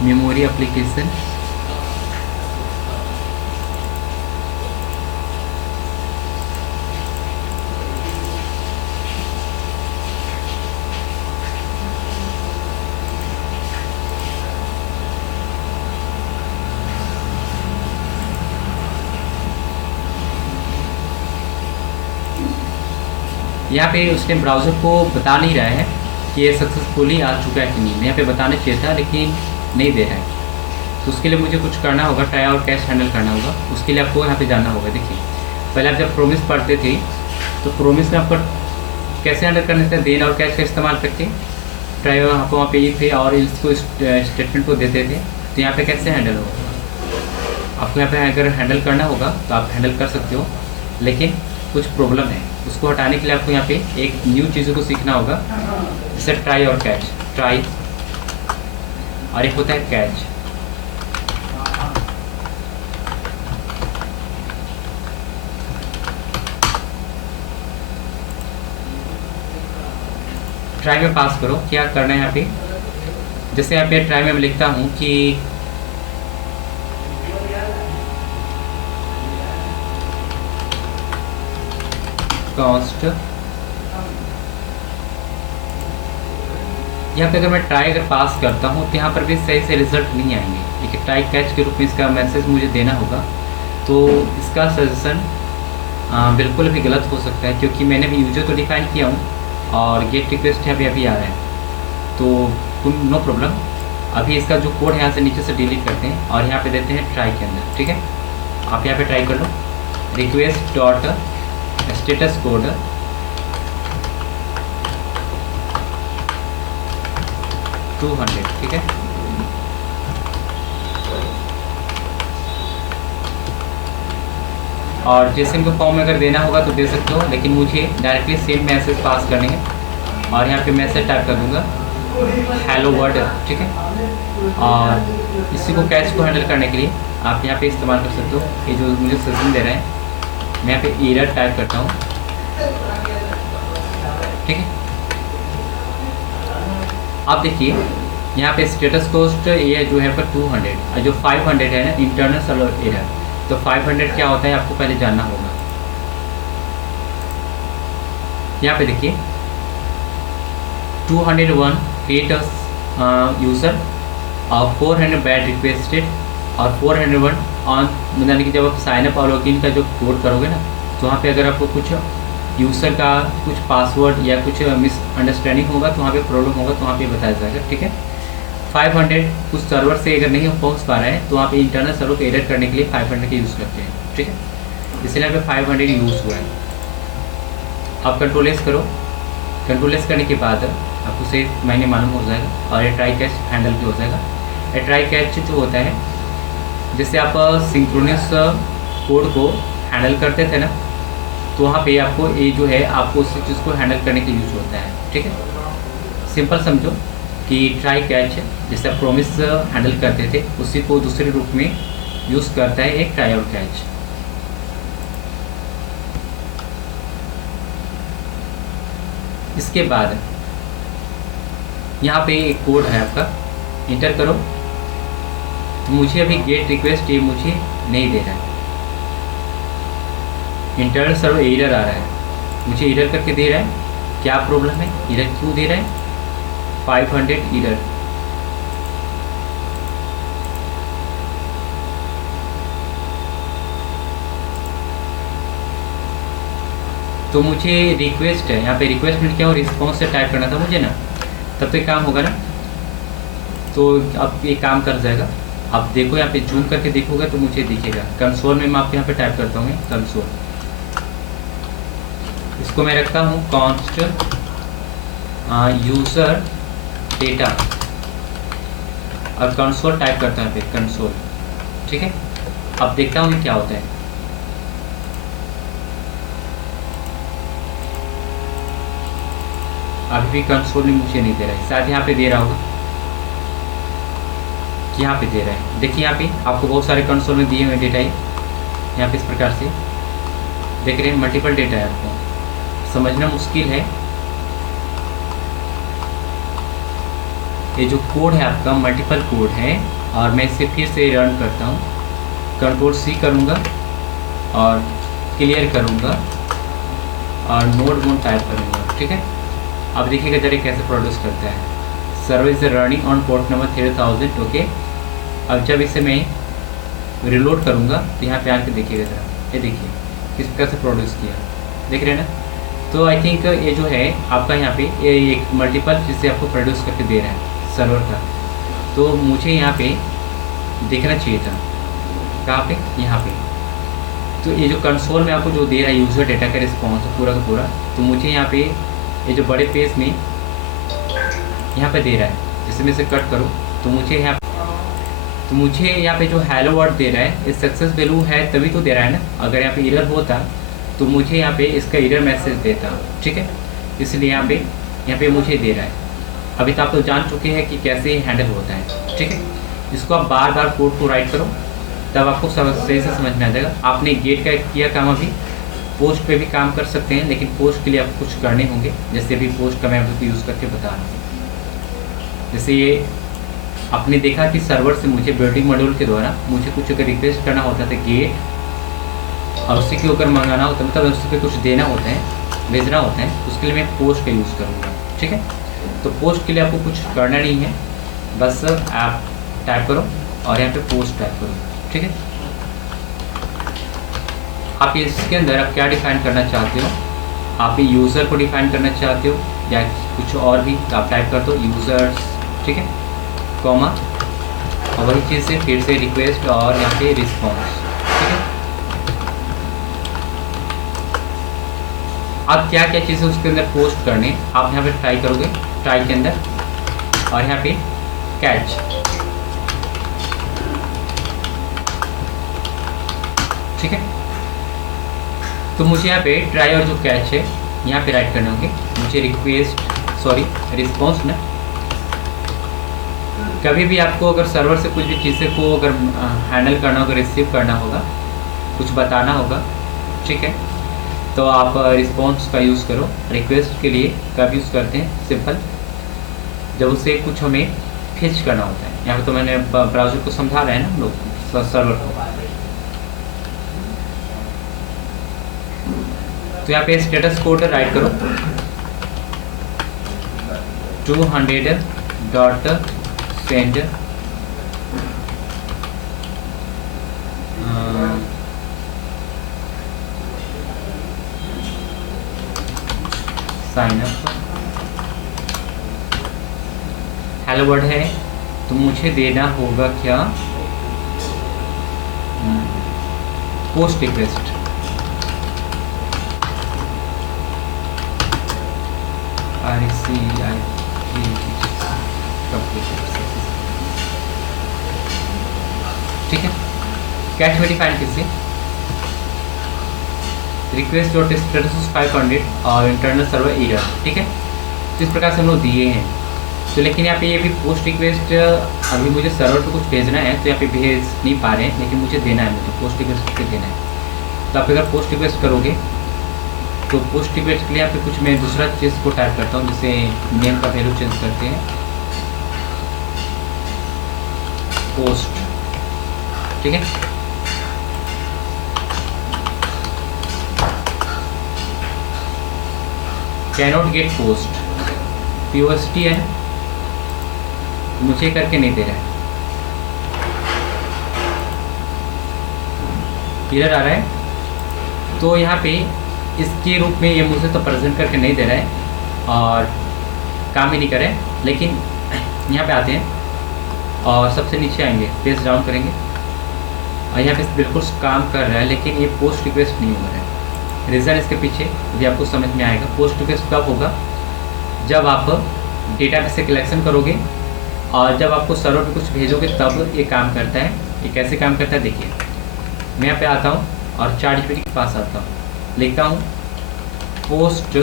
मेमोरी एप्लीकेशन, यहाँ पे उसने ब्राउज़र को बता नहीं रहा है कि ये सक्सेसफुली आ चुका है कि नहीं, यहाँ पे बताना चाहिए था लेकिन नहीं दे रहा है। तो उसके लिए मुझे कुछ करना होगा, ट्राई और कैश हैंडल करना होगा, उसके लिए आपको यहाँ पे जाना होगा। देखिए पहले आप जब प्रोमिस पढ़ते थे तो प्रोमिस में आपको कैसे हैंडल करने थे, देन और कैश का इस्तेमाल करके ट्राई वहाँ पे ये थे और इसको स्टेटमेंट को देते थे, तो यहाँ पे कैसे हैंडल होगा। आपको यहाँ पे अगर हैंडल करना होगा तो आप हैंडल कर सकते हो, लेकिन कुछ प्रॉब्लम है, उसको हटाने के लिए आपको यहाँ पे एक न्यू चीज़ों को सीखना होगा, जैसे ट्राई और कैच। ट्राई और एक होता है कैच। ट्राई में पास करो, क्या करना है यहाँ पे, जैसे यहाँ पे ट्राई में मैं लिखता हूँ कि कॉस्ट, यहाँ पे अगर मैं ट्राई अगर पास करता हूँ तो यहाँ पर भी सही से रिजल्ट नहीं आएंगे, लेकिन ट्राई कैच के रूप में इसका मैसेज मुझे देना होगा। तो इसका सजेशन बिल्कुल भी गलत हो सकता है, क्योंकि मैंने भी यूजर तो डिफाइन किया हूँ और गेट रिक्वेस्ट यहाँ पे अभी आ रहा है, तो नो प्रॉब्लम। अभी इसका जो कोड है यहाँ से नीचे से डिलीट करते हैं और यहाँ पे देते हैं ट्राई के अंदर, ठीक है। आप यहाँ पे ट्राई कर लो, रिक्वेस्ट डॉट स्टेटस कोड 200, ठीक है। और जेसन को फॉर्म में अगर देना होगा तो दे सकते हो, लेकिन मुझे डायरेक्टली सेम मैसेज पास करने हैं और यहाँ पे मैसेज टाइप कर दूंगा हेलो वर्ल्ड, ठीक है। और इसी को कैच को हैंडल करने के लिए आप यहाँ पे इस्तेमाल कर सकते हो। ये जो मुझे सजेशन दे रहे हैं, मैं यहाँ पे एरर टाइप करता हूँ, ठीक है। आप देखिए यहाँ पे स्टेटस कोस्ट ये जो है पर 200 और जो 500 है ना इंटरनल सर्वर एरर, तो 500 क्या होता है आपको पहले जानना होगा। यहाँ पे देखिए 201 क्रिएट यूज़र और 400 बैड रिक्वेस्टेड और 401 ऑन, मतलब कि जब आप साइन अप और लॉगिन का जो कोड करोगे ना, तो वहाँ पे अगर आपको कुछ यूज़र का कुछ पासवर्ड या कुछ मिसअंडरस्टैंडिंग होगा तो वहाँ पे प्रॉब्लम होगा, तो वहाँ पे बताया जाएगा, ठीक है। 500 कुछ सर्वर से अगर नहीं पहुँच पा रहा है तो वहाँ पे इंटरनल सर्वर को एडिट करने के लिए 500 का यूज़ करते हैं, ठीक है। इसलिए यहाँ पे 500 यूज़ हुआ है। आप कंट्रोल एस करो, कंट्रोल एस करने के बाद आपको से मैंने मालूम हो जाएगा और ये ट्राई कैच हैंडल भी हो जाएगा। ये ट्राई कैच जो होता है, जैसे आप सिंक्रोनस कोड को हैंडल करते थे ना, तो वहाँ पे आपको ये जो है आपको उस चीज़ को हैंडल करने के लिए यूज़ होता है, ठीक है। सिंपल समझो कि ट्राई कैच जैसे आप प्रॉमिस हैंडल करते थे उसी को दूसरे रूप में यूज़ करता है एक ट्राई और कैच। इसके बाद यहाँ पे एक कोड है आपका, इंटर करो। मुझे अभी गेट रिक्वेस्ट ये मुझे नहीं दे रहा है, इंटरनल सर्वर एरर आ रहा है, मुझे एरर करके दे रहा है। क्या प्रॉब्लम है, एरर क्यों दे रहा है? 500 एरर। तो मुझे रिक्वेस्ट है, यहाँ पे रिक्वेस्ट में क्या हो, रिस्पॉन्स से टाइप करना था मुझे ना, तब तो काम होगा ना। तो अब ये काम कर जाएगा। आप देखो यहाँ पे जूम करके देखोगे तो मुझे दिखेगा कंसोल में। मैं आपके यहाँ पे टाइप करता हूँ कंसोल, इसको मैं रखता हूँ कॉन्स्ट यूज़र डेटा और कंसोल टाइप करता हूँ पे कंसोल, ठीक है। अब देखता हूँ क्या होता है। अभी भी कंसोल में मुझे नहीं दे रहा है, शायद यहाँ पे दे रहा होगा, यहाँ पे दे रहा है। देखिए यहाँ पे आपको बहुत सारे कंसोल में दिए हुए डेटा है, यहाँ पे इस प्रकार से देख रहे हैं, मल्टीपल डेटा है। आपको समझना मुश्किल है। ये जो कोड है आपका मल्टीपल कोड है, और मैं इसे फिर से रन करता हूँ, कंट्रोल C करूँगा और क्लियर करूँगा और नोड मोड टाइप करूँगा, ठीक है। अब देखिएगा जरा कैसे प्रोड्यूस करता है। Server is running on port number 3000, okay. अब जब इसे मैं रिलोड करूँगा तो यहाँ पे आके देखिएगा जरा, ये देखिए किस प्रकार से प्रोड्यूस किया, देख रहे हैं ना। तो आई थिंक ये जो है आपका यहाँ पे ये एक मल्टीपल चीज़ से आपको प्रोड्यूस करके दे रहा है सर्वर का। तो मुझे यहाँ पे देखना चाहिए था, कहाँ पे, यहाँ पे। तो ये जो कंसोल में आपको जो दे रहा है यूज़र डेटा का रिस्पॉन्स पूरा का पूरा, तो मुझे यहाँ पे ये जो बड़े पेज में यहाँ पे दे रहा है। जैसे मैं इसे कट करूँ तो मुझे यहाँ तो मुझे यहाँ पे जो हेलो वर्ड दे रहा है, ये सक्सेस वैल्यू है तभी तो दे रहा है ना। अगर यहाँ पे एरर होता तो मुझे यहाँ पे इसका एरर मैसेज देता, ठीक है। इसलिए यहाँ पे मुझे दे रहा है। अभी तो आप तो जान चुके हैं कि कैसे ये हैंडल होता है, ठीक है। इसको आप बार बार कोड को राइट करो, तब आपको सही से समझ में आ जाएगा। आपने गेट का किया काम, अभी पोस्ट पे भी काम कर सकते हैं, लेकिन पोस्ट के लिए आपको कुछ करने होंगे। जैसे अभी पोस्ट का मैं आपको यूज़ करके बता रहा हूँ। जैसे ये आपने देखा कि सर्वर से मुझे बिल्डिंग मॉड्यूल के द्वारा मुझे कुछ अगर रिक्वेस्ट करना होता था गेट, और उसी के ऊपर मंगाना होता, मतलब उसी पर कुछ देना होता है, भेजना होता है, उसके लिए मैं पोस्ट का यूज़ करूँगा, ठीक है। तो पोस्ट के लिए आपको कुछ करना नहीं है, बस आप टाइप करो और यहाँ पे पोस्ट टाइप करो, ठीक है। आप इसके अंदर आप क्या डिफाइन करना चाहते हो, आप यूज़र को डिफाइन करना चाहते हो या कुछ और भी, तो आप टाइप कर दो यूज़र्स, ठीक है, कॉमा, और वही चीज़ से फिर से रिक्वेस्ट और यहाँ पे रिस्पॉन्स, ठीक है। आप क्या क्या चीज़ें उसके अंदर पोस्ट करने, आप यहाँ पे ट्राई करोगे, ट्राई के अंदर, और यहाँ पे कैच, ठीक है। तो मुझे यहाँ पे ट्राई और जो कैच है यहाँ पे राइट करने होंगे। मुझे रिस्पॉन्स ना, कभी भी आपको अगर सर्वर से कुछ भी चीज़ें को अगर हैंडल करना होगा, रिसीव करना होगा, कुछ बताना होगा, ठीक है, तो आप रिस्पॉन्स का यूज़ करो। रिक्वेस्ट के लिए कब यूज़ करते हैं, सिंपल, जब उसे कुछ हमें फिच करना होता है। यहाँ पे तो मैंने ब्राउज़र को समझा रहे हैं ना हम लोग, सर्वर को। तो यहाँ पे स्टेटस कोड राइट करो 200 send sign up. Hello word है तो मुझे देना होगा क्या, पोस्ट रिक्वेस्ट, ठीक है। कैच में डिफाइन कीजिए रिक्वेस्ट डॉट स्टेटस 500 और इंटरनल सर्वर एरर, ठीक है। तो इस प्रकार से हम लोग दिए हैं। तो लेकिन यहाँ पे ये भी पोस्ट रिक्वेस्ट, अभी मुझे सर्वर पे कुछ भेजना है तो यहाँ पे भेज नहीं पा रहे हैं, लेकिन मुझे देना है, मुझे पोस्ट रिक्वेस्ट पे देना है। तो आप अगर पोस्ट रिक्वेस्ट करोगे तो पोस्ट रिक्वेस्ट के लिए यहाँ पे कुछ मैं दूसरा चीज़ को टाइप करता हूँ, जैसे नेम का वैल्यू चेंज करते हैं, पोस्ट, ठीक है। कैनॉट गेट पोस्ट, POST है, मुझे करके नहीं दे रहा है, एरर आ रहा है। तो यहाँ पे इसके रूप में ये मुझे तो प्रेजेंट करके नहीं दे रहा है और काम ही नहीं करे। लेकिन यहाँ पे आते हैं और सबसे नीचे आएंगे, पेज डाउन करेंगे और यहाँ पे बिल्कुल काम कर रहा है, लेकिन ये पोस्ट रिक्वेस्ट नहीं हो रहा है। रीज़न इसके पीछे भी आपको समझ में आएगा। पोस्ट रिक्वेस्ट कब होगा, जब आप डेटा से कलेक्शन करोगे और जब आपको सर्वर पे कुछ भेजोगे तब ये काम करता है। ये कैसे काम करता है देखिए, मैं यहाँ पे आता हूँ और ChatGPT के पास आता हूँ, लिखता हूँ पोस्ट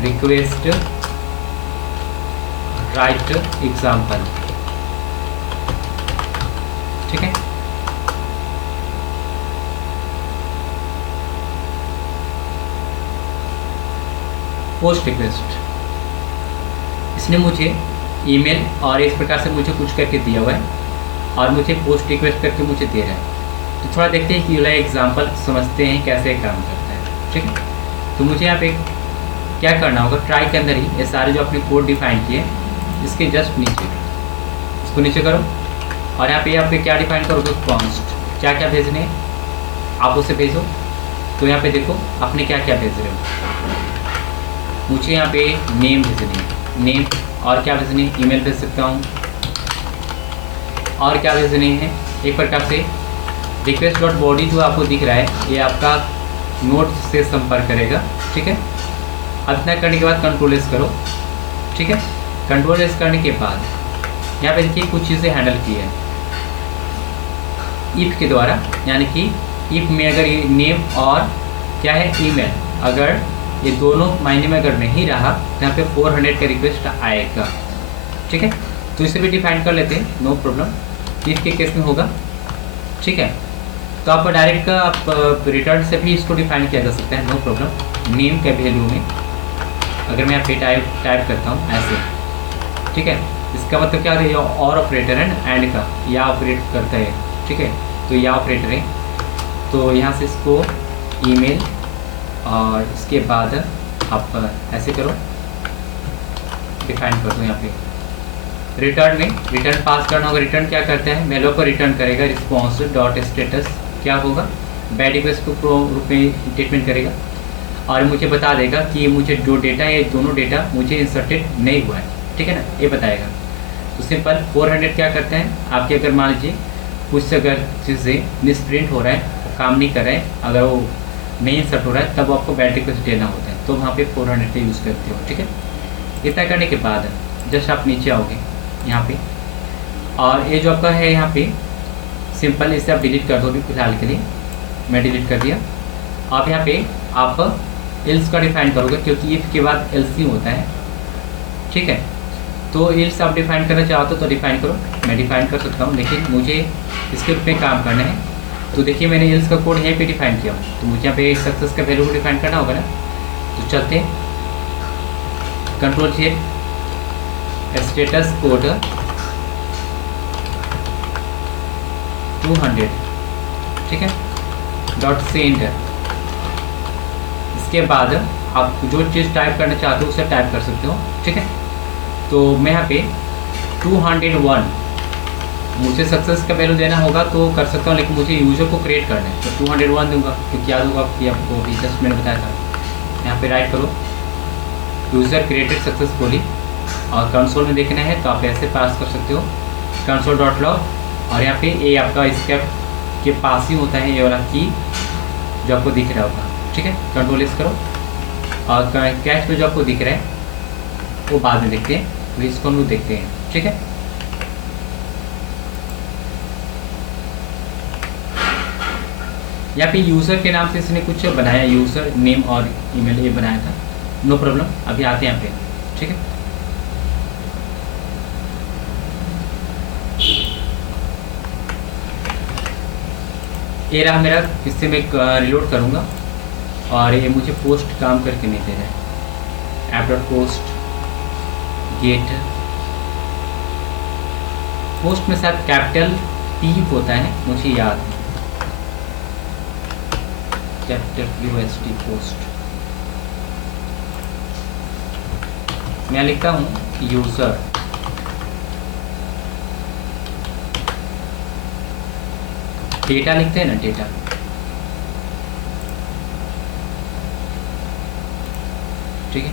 रिक्वेस्ट राइट एग्जाम्पल, ठीक है। पोस्ट रिक्वेस्ट, इसने मुझे ईमेल और इस प्रकार से मुझे कुछ करके दिया हुआ है और मुझे पोस्ट रिक्वेस्ट करके मुझे दे रहा है। तो थोड़ा देखते हैं कि ये एग्जाम्पल समझते हैं कैसे काम करता है, ठीक है। तो मुझे यहाँ पे क्या करना होगा, ट्राई के अंदर ही ये सारे जो आपने कोड डिफाइन किए इसके जस्ट नीचे, इसको नीचे करो और यहाँ पे क्या डिफाइन करोगे, कॉन्स्ट, क्या क्या भेजने आप उसे भेजो। तो यहाँ पे देखो आपने क्या क्या भेज रहे हो, मुझे यहाँ पे नेम भेजनी है, नेम, और क्या भेजनी, ईमेल भेज सकता हूँ, और क्या भेजने हैं एक प्रकार से रिक्वेस्ट डॉट बॉडी जो आपको दिख रहा है ये आपका नोट से संपर्क करेगा, ठीक है। इतना करने के बाद कंट्रोल एस करो, ठीक है। कंट्रोल एस करने के बाद यहाँ पे देखिए कुछ चीज़ें हैंडल की है इफ़ के द्वारा, यानी कि इफ़ में अगर ये नेम और क्या है ईमेल, अगर ये दोनों मायने में अगर नहीं रहा तो यहाँ पे 400 का रिक्वेस्ट आएगा। ठीक है, तो इसे भी डिफाइन कर लेते हैं, नो प्रॉब्लम। इफ़ के केस में होगा, ठीक है। तो आप डायरेक्ट का आप रिटर्न से भी इसको डिफाइन किया जा सकता है, नो प्रॉब्लम। नेम के वैल्यू में अगर मैं यहाँ पे टाइप करता हूँ ऐसे, ठीक है, इसका मतलब क्या है, और ऑपरेटर है ना एंड का, या ऑपरेट करता है, ठीक है, तो या ऑपरेटर है। तो यहाँ से इसको ईमेल और इसके बाद आप ऐसे करो, डिफाइन कर दो यहाँ पे। रिटर्न में रिटर्न पास करना होगा। रिटर्न क्या करता है, मेलो को रिटर्न करेगा रिस्पॉन्स डॉट स्टेटस, क्या होगा, बैड रिक्वेस्ट को रूप में स्टेटमेंट करेगा और मुझे बता देगा कि मुझे जो डेटा है, दोनों डेटा मुझे इंसर्टेड नहीं हुआ है, ठीक है ना, ये बताएगा। तो सिंपल 400 क्या करते हैं, आपके अगर मान लीजिए कुछ अगर चीज़ें मिसप्रिंट हो रहा है, काम नहीं कर रहा है, अगर वो नहीं इंसर्ट हो रहा है, तब आपको बैड रिक्वेस्ट देना होता है, तो वहाँ पे 400 का यूज़ करते हो। ठीक है, इतना करने के बाद जस्ट आप नीचे आओगे यहाँ पे, और ये जो आपका है यहाँ पे सिंपल, इसे आप डिलीट कर दो अभी फिलहाल के लिए, मैं डिलीट कर दिया। आप यहाँ पे आप एल्स का डिफाइन करोगे, क्योंकि इफ़ के बाद एल्स ही होता है। ठीक है, तो एल्स आप डिफाइन करना चाहते हो तो डिफाइन करो, मैं डिफाइन कर सकता हूँ, लेकिन मुझे इसके रूप में काम करना है। तो देखिए मैंने एल्स का कोड यहीं पे डिफाइन किया हूँ, तो मुझे यहाँ पे सक्सेस का वैल्यू को डिफाइन करना होगा ना। तो चलते हैं, कंट्रोल Z, स्टेटस कोड 200, ठीक है, डॉट सेंड। इसके बाद आप जो चीज़ टाइप करना चाहते हो उसे टाइप कर सकते हो। ठीक है, तो मैं यहाँ पे 201 मुझे सक्सेस का वैल्यू देना होगा तो कर सकता हूँ, लेकिन मुझे यूज़र को क्रिएट करना है तो 201 दूंगा, क्योंकि याद होगा कि आपको अभी जस्ट मैंने बताया था। यहाँ पे राइट करो, यूज़र क्रिएटेड सक्सेसफुली, और कंसोल में देखना है तो आप ऐसे पास कर सकते हो कंसोल डॉट लॉग, और यहाँ पे ये आपका स्टेप के पास ही होता है ये वाला की जो आपको दिख रहा होगा। ठीक है, कंट्रोल एस करो, और कैच में जो आपको दिख रहा है वो बाद में देखते हैं, तो इसको हम लोग देखते हैं। ठीक है, यहाँ पे यूज़र के नाम से इसने कुछ बनाया, यूज़र नेम और ईमेल ये बनाया था, नो प्रॉब्लम। अभी आते हैं यहाँ पे। ठीक है, ये रहा मेरा, इससे मैं रिलोड करूँगा, और ये मुझे पोस्ट काम करके नहीं दे रहा है। App dot post gate, post में शायद कैपिटल P होता है, मुझे याद है, कैपिटल POST पोस्ट। मैं लिखता हूँ यूज़र, डेटा लिखते हैं ना, डेटा। ठीक है,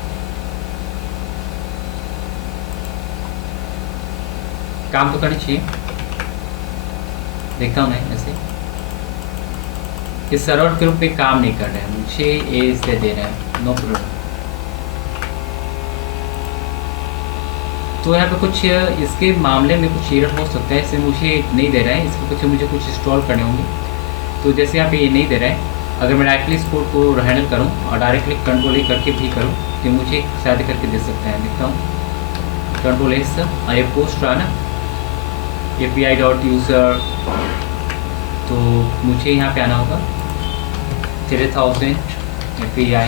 काम तो करनी चाहिए, देखता हूँ मैं ऐसे। इस सर्वर के रूप में काम नहीं कर रहा है, मुझे ये इससे दे रहा है, नो प्रॉब्लम। तो यहाँ पे कुछ इसके मामले में कुछ एरर हो सकता है, इसे मुझे नहीं दे रहा है, इसको कुछ मुझे कुछ इंस्टॉल करने होंगे। तो जैसे यहाँ पे ये नहीं दे रहा है, अगर मैं डायरेक्टली इस कोड को हैंडल करूँ और डायरेक्टली कंट्रोल ही करके भी करूँ तो मुझे शायद करके दे सकता है। देखता हूँ, कंट्रोल एस, और ये पोस्ट रहा ना API डॉट यूज़र, तो मुझे यहाँ पे आना होगा 3000 API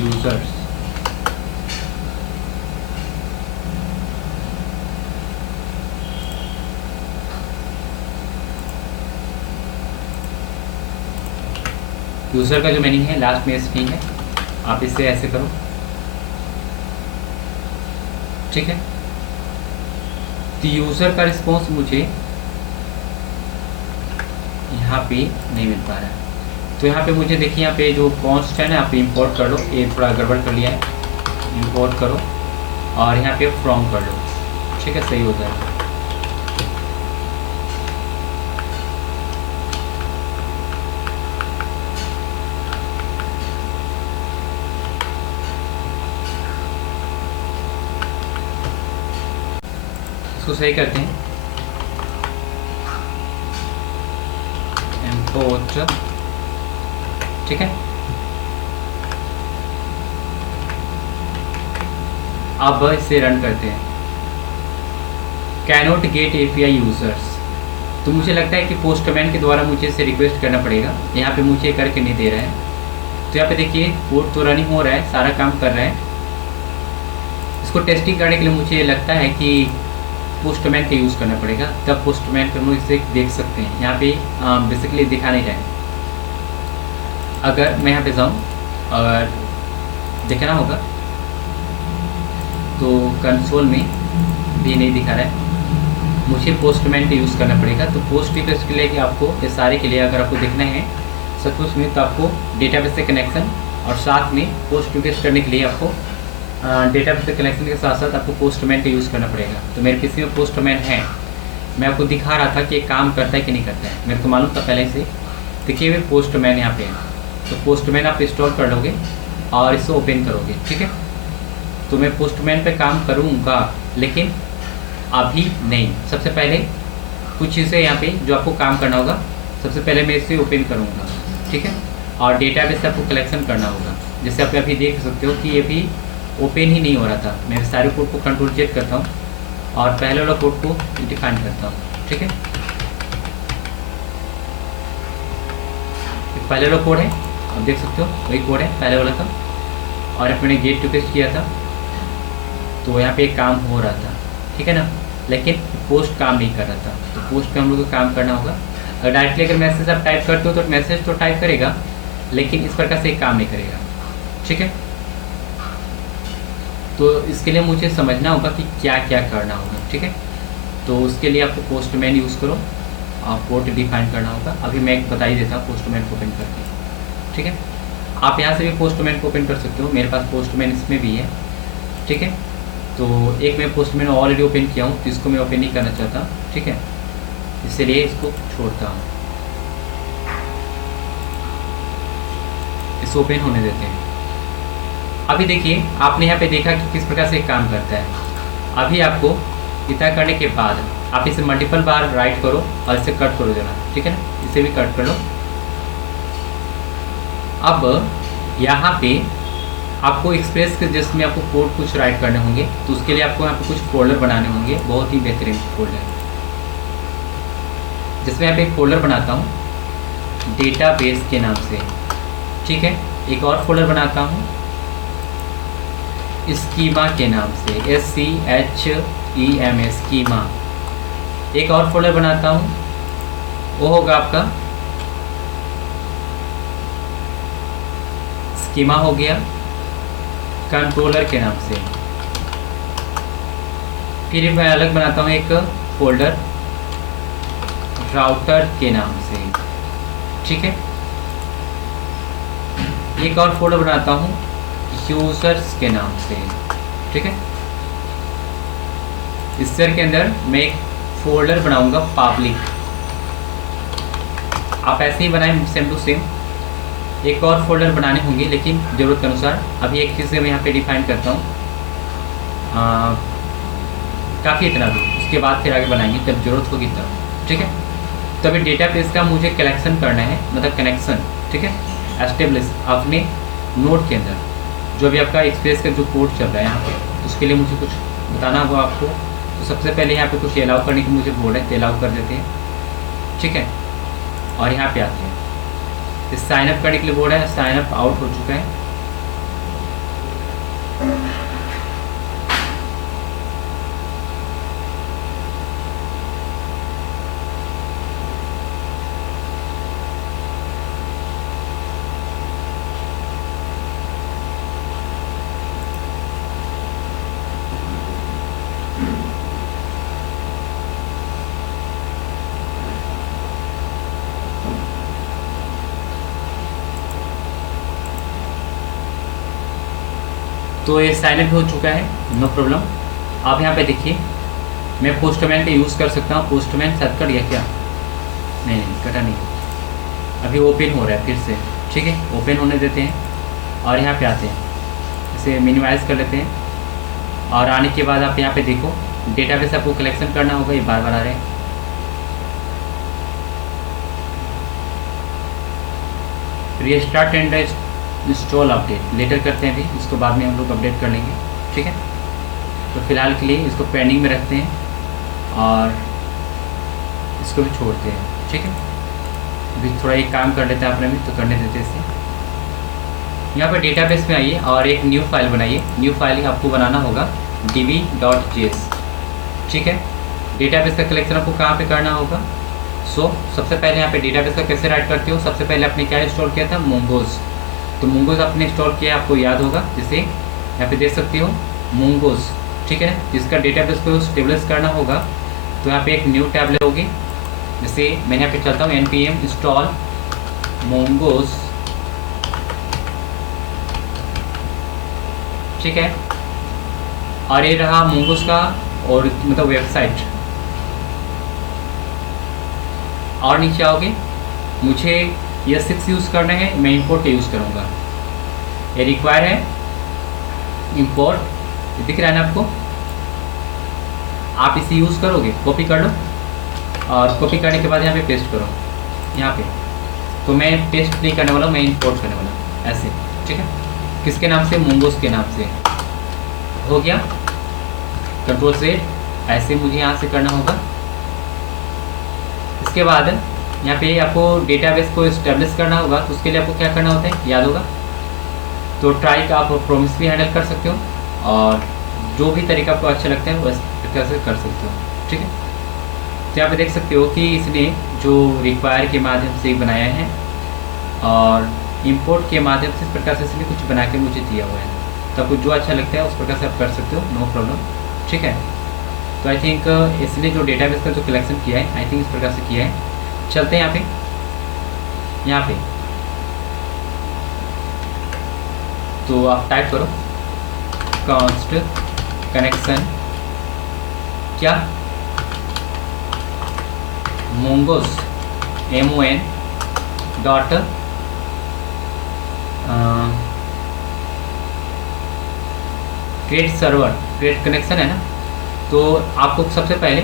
यूज़र्स। यूज़र का जो मीनिंग है लास्ट में स्ट्रिंग है, आप इससे ऐसे करो। ठीक है, तो यूज़र का रिस्पॉन्स मुझे यहाँ पे नहीं मिल पा रहा है। तो यहाँ पे मुझे देखिए, यहाँ पे जो कॉन्स्ट है ना, आप इंपोर्ट कर लो, ये थोड़ा गड़बड़ कर लिया है, इंपोर्ट करो और यहाँ पे फ्रॉम कर लो। ठीक है, सही हो जाएगा। इसको सही करते हैं, इम्पोर्ट, ठीक है। अब इसे रन करते हैं। कैनॉट गेट एपीआई यूजर्स, तो मुझे लगता है कि पोस्टमैन के द्वारा मुझे इसे रिक्वेस्ट करना पड़ेगा। यहाँ पे मुझे करके नहीं दे रहा है, तो यहाँ पे देखिए कोड तो रनिंग हो रहा है, सारा काम कर रहा है। इसको टेस्टिंग करने के लिए मुझे लगता है कि पोस्टमैन का यूज़ करना पड़ेगा, तब पोस्टमैन पर हम लोग इसे देख सकते हैं। यहाँ पे बेसिकली दिखा नहीं रहा है। अगर मैं यहाँ पे जाऊँ और देखना होगा तो कंसोल में भी नहीं दिखा रहा है, मुझे पोस्टमैन का यूज़ करना पड़ेगा। तो पोस्ट रिक्वेस्ट के लिए कि आपको ये सारे के लिए अगर आपको देखना है सब कुछ में, तो आपको डेटाबेस से कनेक्शन और साथ में पोस्ट रिक्वेस्ट करने के लिए आपको डेटाबेस से कनेक्शन के साथ साथ आपको पोस्टमैन का यूज़ करना पड़ेगा। तो मेरे पीसी में पोस्टमैन है, मैं आपको दिखा रहा था कि काम करता है कि नहीं करता है, मेरे को मालूम था पहले से। देखिए हुए पोस्टमैन यहाँ पे है, तो पोस्टमैन आप इंस्टॉल कर लोगे और इसे ओपन करोगे, ठीक है। तो मैं पोस्टमैन पे काम करूँगा, लेकिन अभी नहीं। सबसे पहले कुछ चीज़ें यहाँ पे जो आपको काम करना होगा, सबसे पहले मैं इसे ओपन करूँगा, ठीक है। और डेटाबेस से आपको कलेक्शन करना होगा। जैसे आप अभी देख सकते हो कि ये भी ओपन ही नहीं हो रहा था। मैं सारे कोड को कंट्रोल Z करता हूँ और पहले वाला कोड को डिफाइन करता हूँ, ठीक है। पहले वाला कोड है, आप देख सकते हो वही कोड है पहले वाला का। और मैंने गेट रिक्वेस्ट किया था तो यहाँ पे काम हो रहा था, ठीक है ना, लेकिन पोस्ट काम नहीं कर रहा था। तो पोस्ट पे हम लोग को काम करना होगा। अगर डायरेक्टली अगर मैसेज आप टाइप करते हो तो मैसेज तो टाइप करेगा, लेकिन इस प्रकार से काम नहीं करेगा, ठीक है। तो इसके लिए मुझे समझना होगा कि क्या क्या करना होगा, ठीक है। तो उसके लिए आपको पोस्टमैन यूज़ करो, आप पोर्ट डिफाइन करना होगा। अभी मैं एक बता ही देता हूँ पोस्टमैन को ओपन करके, ठीक है। आप यहाँ से भी पोस्टमैन को ओपन कर सकते हो, मेरे पास पोस्टमैन इसमें भी है, ठीक है। तो एक मैं पोस्टमैन ऑलरेडी ओपन किया हूँ, तो इसको मैं ओपन नहीं करना चाहता, ठीक है, इसलिए इसको छोड़ता हूँ। इसको ओपन होने देते हैं। अभी देखिए आपने यहाँ पे देखा कि किस प्रकार से काम करता है। अभी आपको इतना करने के बाद आप इसे मल्टीपल बार राइट करो और इसे कट करो जरा, ठीक है ना, इसे भी कट कर लो। अब यहाँ पे आपको एक्सप्रेस के जिसमें आपको कोड कुछ राइट करने होंगे, तो उसके लिए आपको यहाँ पे कुछ फोल्डर बनाने होंगे, बहुत ही बेहतरीन फोल्डर, जिसमें यहाँ पे एक फोल्डर बनाता हूँ डेटाबेस के नाम से, ठीक है। एक और फोल्डर बनाता हूँ स्कीमा के नाम से, SCHEMA, स्कीमा। एक और फोल्डर बनाता हूँ, वो होगा आपका स्कीमा हो गया, कंट्रोलर के नाम से। फिर मैं अलग बनाता हूँ एक फोल्डर राउटर के नाम से, ठीक है। एक और फोल्डर बनाता हूँ यूजर्स के नाम से, ठीक है। इस के अंदर मैं एक फोल्डर बनाऊंगा पब्लिक। आप ऐसे ही बनाएं सेम टू सेम। एक और फोल्डर बनाने होंगे, लेकिन ज़रूरत के अनुसार। अभी एक चीज़ मैं यहाँ पे डिफाइन करता हूँ, काफ़ी इतना भी, उसके बाद फिर आगे बनाएंगे जब ज़रूरत होगी तब, ठीक है। तो अभी डेटाबेस का मुझे कलेक्शन करना है, मतलब कनेक्शन, ठीक है, एस्टेब्लिश अपने नोड के अंदर। जो भी आपका एक्सप्रेस का जो कोड चल रहा है यहाँ पे, उसके लिए मुझे कुछ बताना होगा आपको। तो सबसे पहले यहाँ पे कुछ अलाउ करने की मुझे बोर्ड है, तो अलाउ कर देते हैं, ठीक है। और यहाँ पे आते हैं, इस साइन अप करने के लिए बोर्ड है, साइन अप आउट हो चुका है। तो ये साइन अप हो चुका है, नो प्रॉब्लम। आप यहाँ पे देखिए, मैं पोस्टमैन का यूज़ कर सकता हूँ। पोस्टमैन सेट कर दिया क्या? नहीं नहीं, कटा नहीं, अभी ओपन हो रहा है फिर से, ठीक है। ओपन होने देते हैं और यहाँ पे आते हैं, इसे मिनिमाइज़ कर लेते हैं। और आने के बाद आप यहाँ पे देखो डेटाबेस आपको कलेक्शन करना होगा, ये बार बार आ रहे हैं। Restart and install update later करते हैं, अभी इसको बाद में हम लोग अपडेट कर लेंगे, ठीक है। तो फिलहाल के लिए इसको पेंडिंग में रखते हैं और इसको भी छोड़ते हैं, ठीक है। अभी थोड़ा एक काम कर लेते हैं आपने भी, तो करने देते हैं इसे। यहाँ पर डेटाबेस में आइए और एक न्यू फाइल बनाइए। न्यू फाइल आपको बनाना होगा db.js, ठीक है। डेटाबेस का कलेक्शन आपको कहाँ पे करना होगा? सबसे पहले यहाँ पे डेटाबेस का कैसे राइट करते हो, सबसे पहले आपने क्या इंस्टॉल किया था? मोंगोज। तो मोंगोज आपने इंस्टॉल किया, आपको याद होगा, जैसे यहाँ पे देख सकते हो मोंगोज, ठीक है। जिसका डेटाबेस को स्टेबलाइज करना होगा तो यहाँ पे एक न्यू टैब लोगे। जैसे मैं यहाँ पे चलता हूँ npm इंस्टॉल मोंगोज, ठीक है। और ये रहा मोंगोज का और मतलब वेबसाइट। और नीचे आओगे, मुझे यह 6 यूज़ करना है, मैं इंपोर्ट का यूज़ करूँगा। ये रिक्वायर है इंपोर्ट, दिख रहा है ना आपको? आप इसे यूज़ करोगे, कॉपी कर लो और कॉपी करने के बाद यहाँ पे पेस्ट करो यहाँ पे। तो मैं पेस्ट नहीं करने वाला, मैं इंपोर्ट करने वाला हूँ, ऐसे, ठीक है। किसके नाम से? मोंगोज के नाम से। हो गया, कंट्रोल से ऐसे मुझे यहाँ से करना होगा। इसके बाद यहाँ पे आपको डेटाबेस को इस्टेब्लिश करना होगा, तो उसके लिए आपको क्या करना होता है, याद होगा। तो ट्राई का आप प्रोमिस भी हैंडल कर सकते हो और जो भी तरीका आपको अच्छा लगता है वैसे प्रकार से कर सकते हो, ठीक है। तो यहाँ पे देख सकते हो कि इसने जो रिक्वायर के माध्यम से बनाया है और इंपोर्ट के माध्यम से इस प्रकार से इसने कुछ बना के मुझे दिया हुआ है। तो आपको जो अच्छा लगता है उस प्रकार से आप कर सकते हो, नो प्रॉब्लम, ठीक है। तो आई थिंक इसने जो डेटाबेस का जो कलेक्शन किया है, आई थिंक इस प्रकार से किया है। चलते हैं यहाँ पे तो आप टाइप करो const कनेक्शन क्या mongoose MON dot create server, create connection है ना। तो आपको सबसे पहले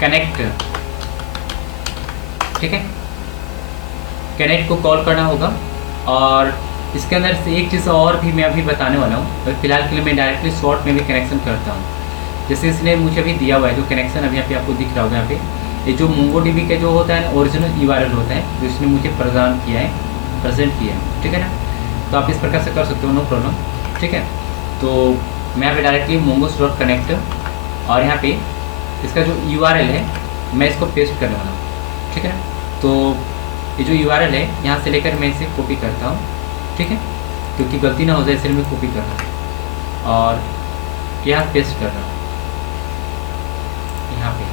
कनेक्ट, ठीक है, कनेक्ट को कॉल करना होगा। और इसके अंदर से एक चीज़ और भी मैं अभी बताने वाला हूँ, तो फिलहाल के लिए मैं डायरेक्टली शॉर्ट में भी कनेक्शन करता हूँ। जैसे इसने मुझे अभी दिया हुआ है जो कनेक्शन अभी यहाँ पे आपको दिख रहा होगा, यहाँ पे ये जो MongoDB का जो होता है ओरिजिनल URL होता है जो इसने मुझे प्रदान किया है, प्रेजेंट किया है, ठीक है ना। तो आप इस प्रकार से कर सकते हो, नो प्रॉब्लम, ठीक है। तो मैं यहाँ पे डायरेक्टली mongoose.connect और यहाँ पे इसका जो URL है मैं इसको पेस्ट करने वाला हूँ, ठीक है। तो ये जो URL है यहाँ से लेकर मैं इसे कॉपी करता हूँ, ठीक है, क्योंकि गलती ना हो जाए इसलिए मैं कॉपी कर रहा हूँ और यहाँ पेस्ट कर रहा हूँ। यहाँ पे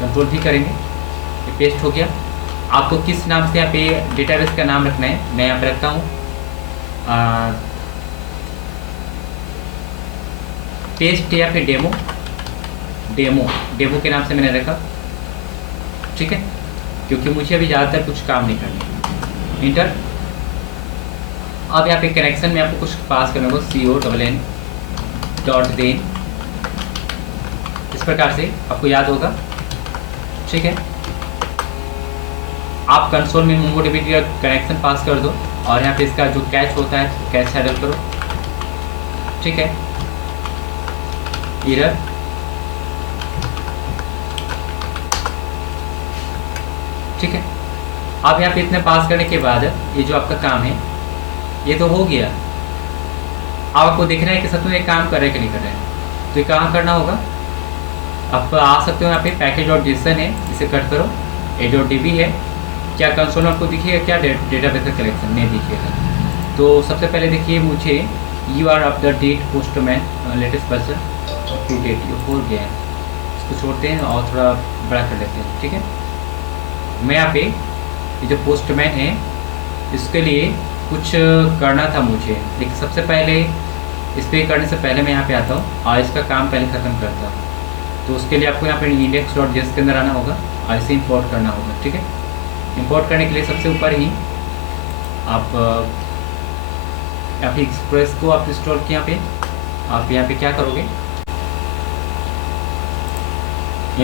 कंट्रोल भी करेंगे, ये पेस्ट हो गया। आपको किस नाम से यहाँ पे डेटाबेस का नाम रखना है, मैं यहाँ पे रखता हूँ टेस्ट या फिर डेमो के नाम से मैंने रखा, ठीक है, क्योंकि मुझे अभी ज़्यादातर कुछ काम नहीं करना। इंटर। अब यहाँ पे कनेक्शन में आपको कुछ पास करना होगा, CONN.then, इस प्रकार से आपको याद होगा, ठीक है। आप कंसोल में MongoDB का कनेक्शन पास कर दो और यहाँ पे इसका जो कैच होता है कैच हैंडल करो, ठीक है। एरर, ठीक है। अब यहाँ पे इतने पास करने के बाद ये जो आपका काम है ये तो हो गया। अब आपको दिख रहा है कि सच में ये काम कर रहे हैं कि नहीं कर रहे हैं। तो ये कहाँ करना होगा, आप आ सकते हो यहाँ पे package.json है, इसे कट करो, a.db है, क्या कंसोल आपको दिखिएगा, क्या डेटाबेस का कलेक्शन नहीं दिखिएगा। तो सबसे पहले देखिए मुझे UR of the date postman latest version to date, ये हो गया है, इसको छोड़ते हैं और थोड़ा बड़ा कर लेते हैं, ठीक है। मैं यहाँ पे ये जो पोस्टमैन है इसके लिए कुछ करना था मुझे, लेकिन सबसे पहले इस पर करने से पहले मैं यहाँ पे आता हूँ और इसका काम पहले ख़त्म करता हूँ। तो उसके लिए आपको यहाँ पे index.js के अंदर आना होगा और इसे इंपोर्ट करना होगा, ठीक है। इंपोर्ट करने के लिए सबसे ऊपर ही आप या फिर एक्सप्रेस को आप इंस्टॉल किए यहाँ पे, आप यहाँ पे क्या करोगे,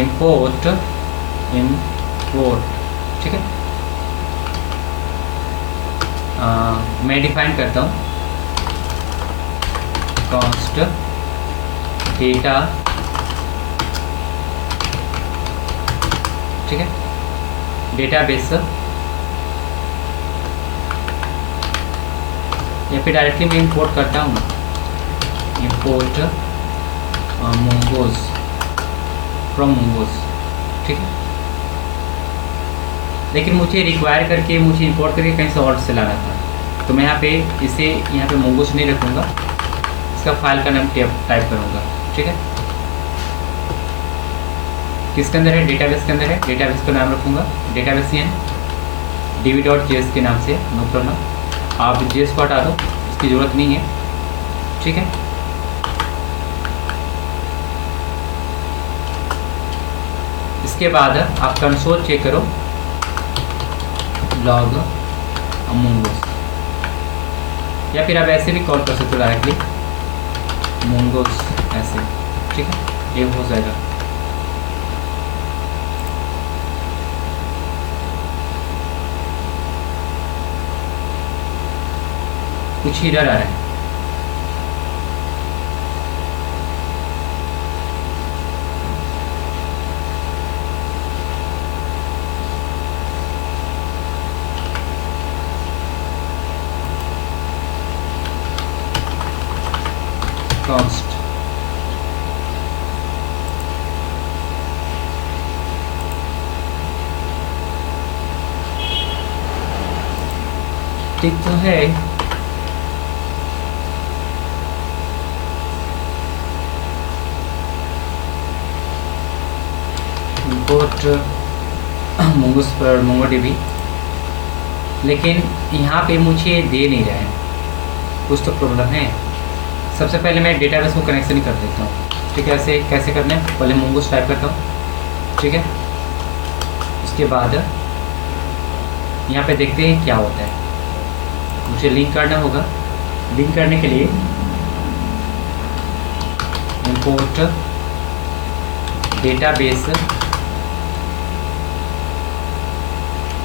इंपोर्ट, ठीक है। मैं डिफाइन करता हूँ कॉस्ट डेटा, ठीक है, डेटाबेस, या फिर डायरेक्टली मैं इंपोर्ट करता हूँ, इंपोर्ट मोंगोज फ्रॉम मोंगोज, ठीक है। लेकिन मुझे रिक्वायर करके, मुझे इंपोर्ट करके कहीं से और से लाना था, तो मैं यहाँ पे इसे यहाँ पे मोंगोज नहीं रखूँगा, इसका फाइल का नाम टाइप करूँगा, ठीक है। किसके अंदर है, डेटाबेस के अंदर है, डेटाबेस का नाम रखूँगा डेटाबेस एन db.js के नाम से, नो प्रॉब्लम। आप जेएस को हटा दो, इसकी ज़रूरत नहीं है, ठीक है। इसके बाद आप कंसोल चेक करो, लॉग मोंगोज, या फिर आप ऐसे भी कॉल कर सकते हो डायरेक्टली मोंगोज ऐसे, ठीक है, ये हो जाएगा। कुछ ही एरर आ रहा है, कॉस्ट, ठीक तो है। इंपोर्ट मोंगोस पर मोंगोडीबी, लेकिन यहाँ पे मुझे दे नहीं रहा है, कुछ तो प्रॉब्लम है। सबसे पहले मैं डेटाबेस को कनेक्शन कर देता हूँ, ठीक है। ऐसे कैसे करना है, पहले मोंगोस टाइप करता हूँ, ठीक है। उसके बाद यहाँ पे देखते हैं क्या होता है। मुझे लिंक करना होगा, लिंक करने के लिए इंपोर्ट डेटाबेस,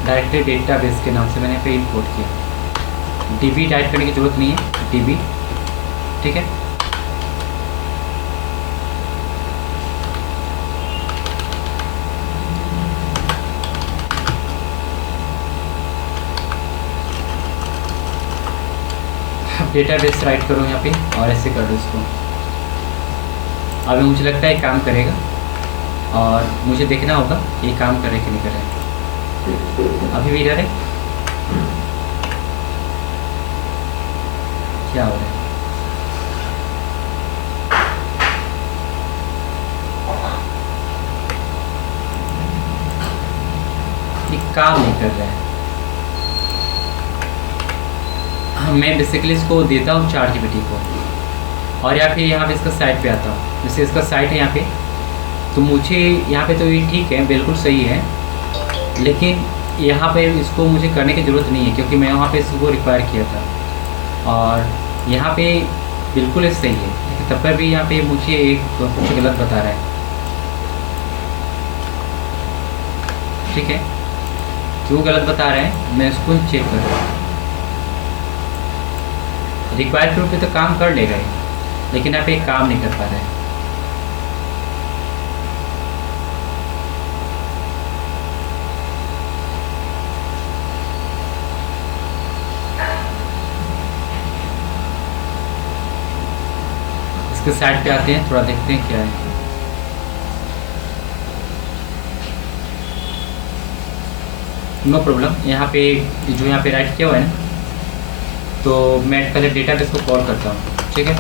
डायरेक्टली डेटाबेस के नाम से मैंने पे इंपोर्ट किया। डीबी टाइप करने की जरूरत नहीं है, डीबी, ठीक है। डेटाबेस राइट करो यहाँ पे और ऐसे कर दो इसको। अभी मुझे लगता है काम करेगा और मुझे देखना होगा ये काम करे कि नहीं करे। अभी भी इधर है, क्या हो रहा है? ये काम नहीं कर रहा है। मैं बेसिकली इसको देता हूँ ChatGPT को और या फिर यहाँ पे इसका साइट पे आता हूँ। जैसे इसका साइट है यहाँ पे, तो मुझे यहाँ पे तो ये ठीक है, बिल्कुल सही है, लेकिन यहाँ पे इसको मुझे करने की ज़रूरत नहीं है क्योंकि मैं वहाँ पे इसको रिक्वायर किया था और यहाँ पे बिल्कुल सही है, लेकिन तब पर भी यहाँ पे मुझे कुछ गलत बता रहा है, ठीक है। क्यों गलत बता रहे हैं मैं इसको चेक कर रहा हूँ। रिक्वायर के रूप में तो काम कर लेगा ये, लेकिन यहाँ पे काम नहीं कर पा रहा है। इसके साइड पे आते हैं, थोड़ा देखते हैं क्या है। No problem. यहाँ पे जो यहाँ पे राइट किया हुआ है ना, तो मैं पहले डेटाबेस को कॉल करता हूँ, ठीक है।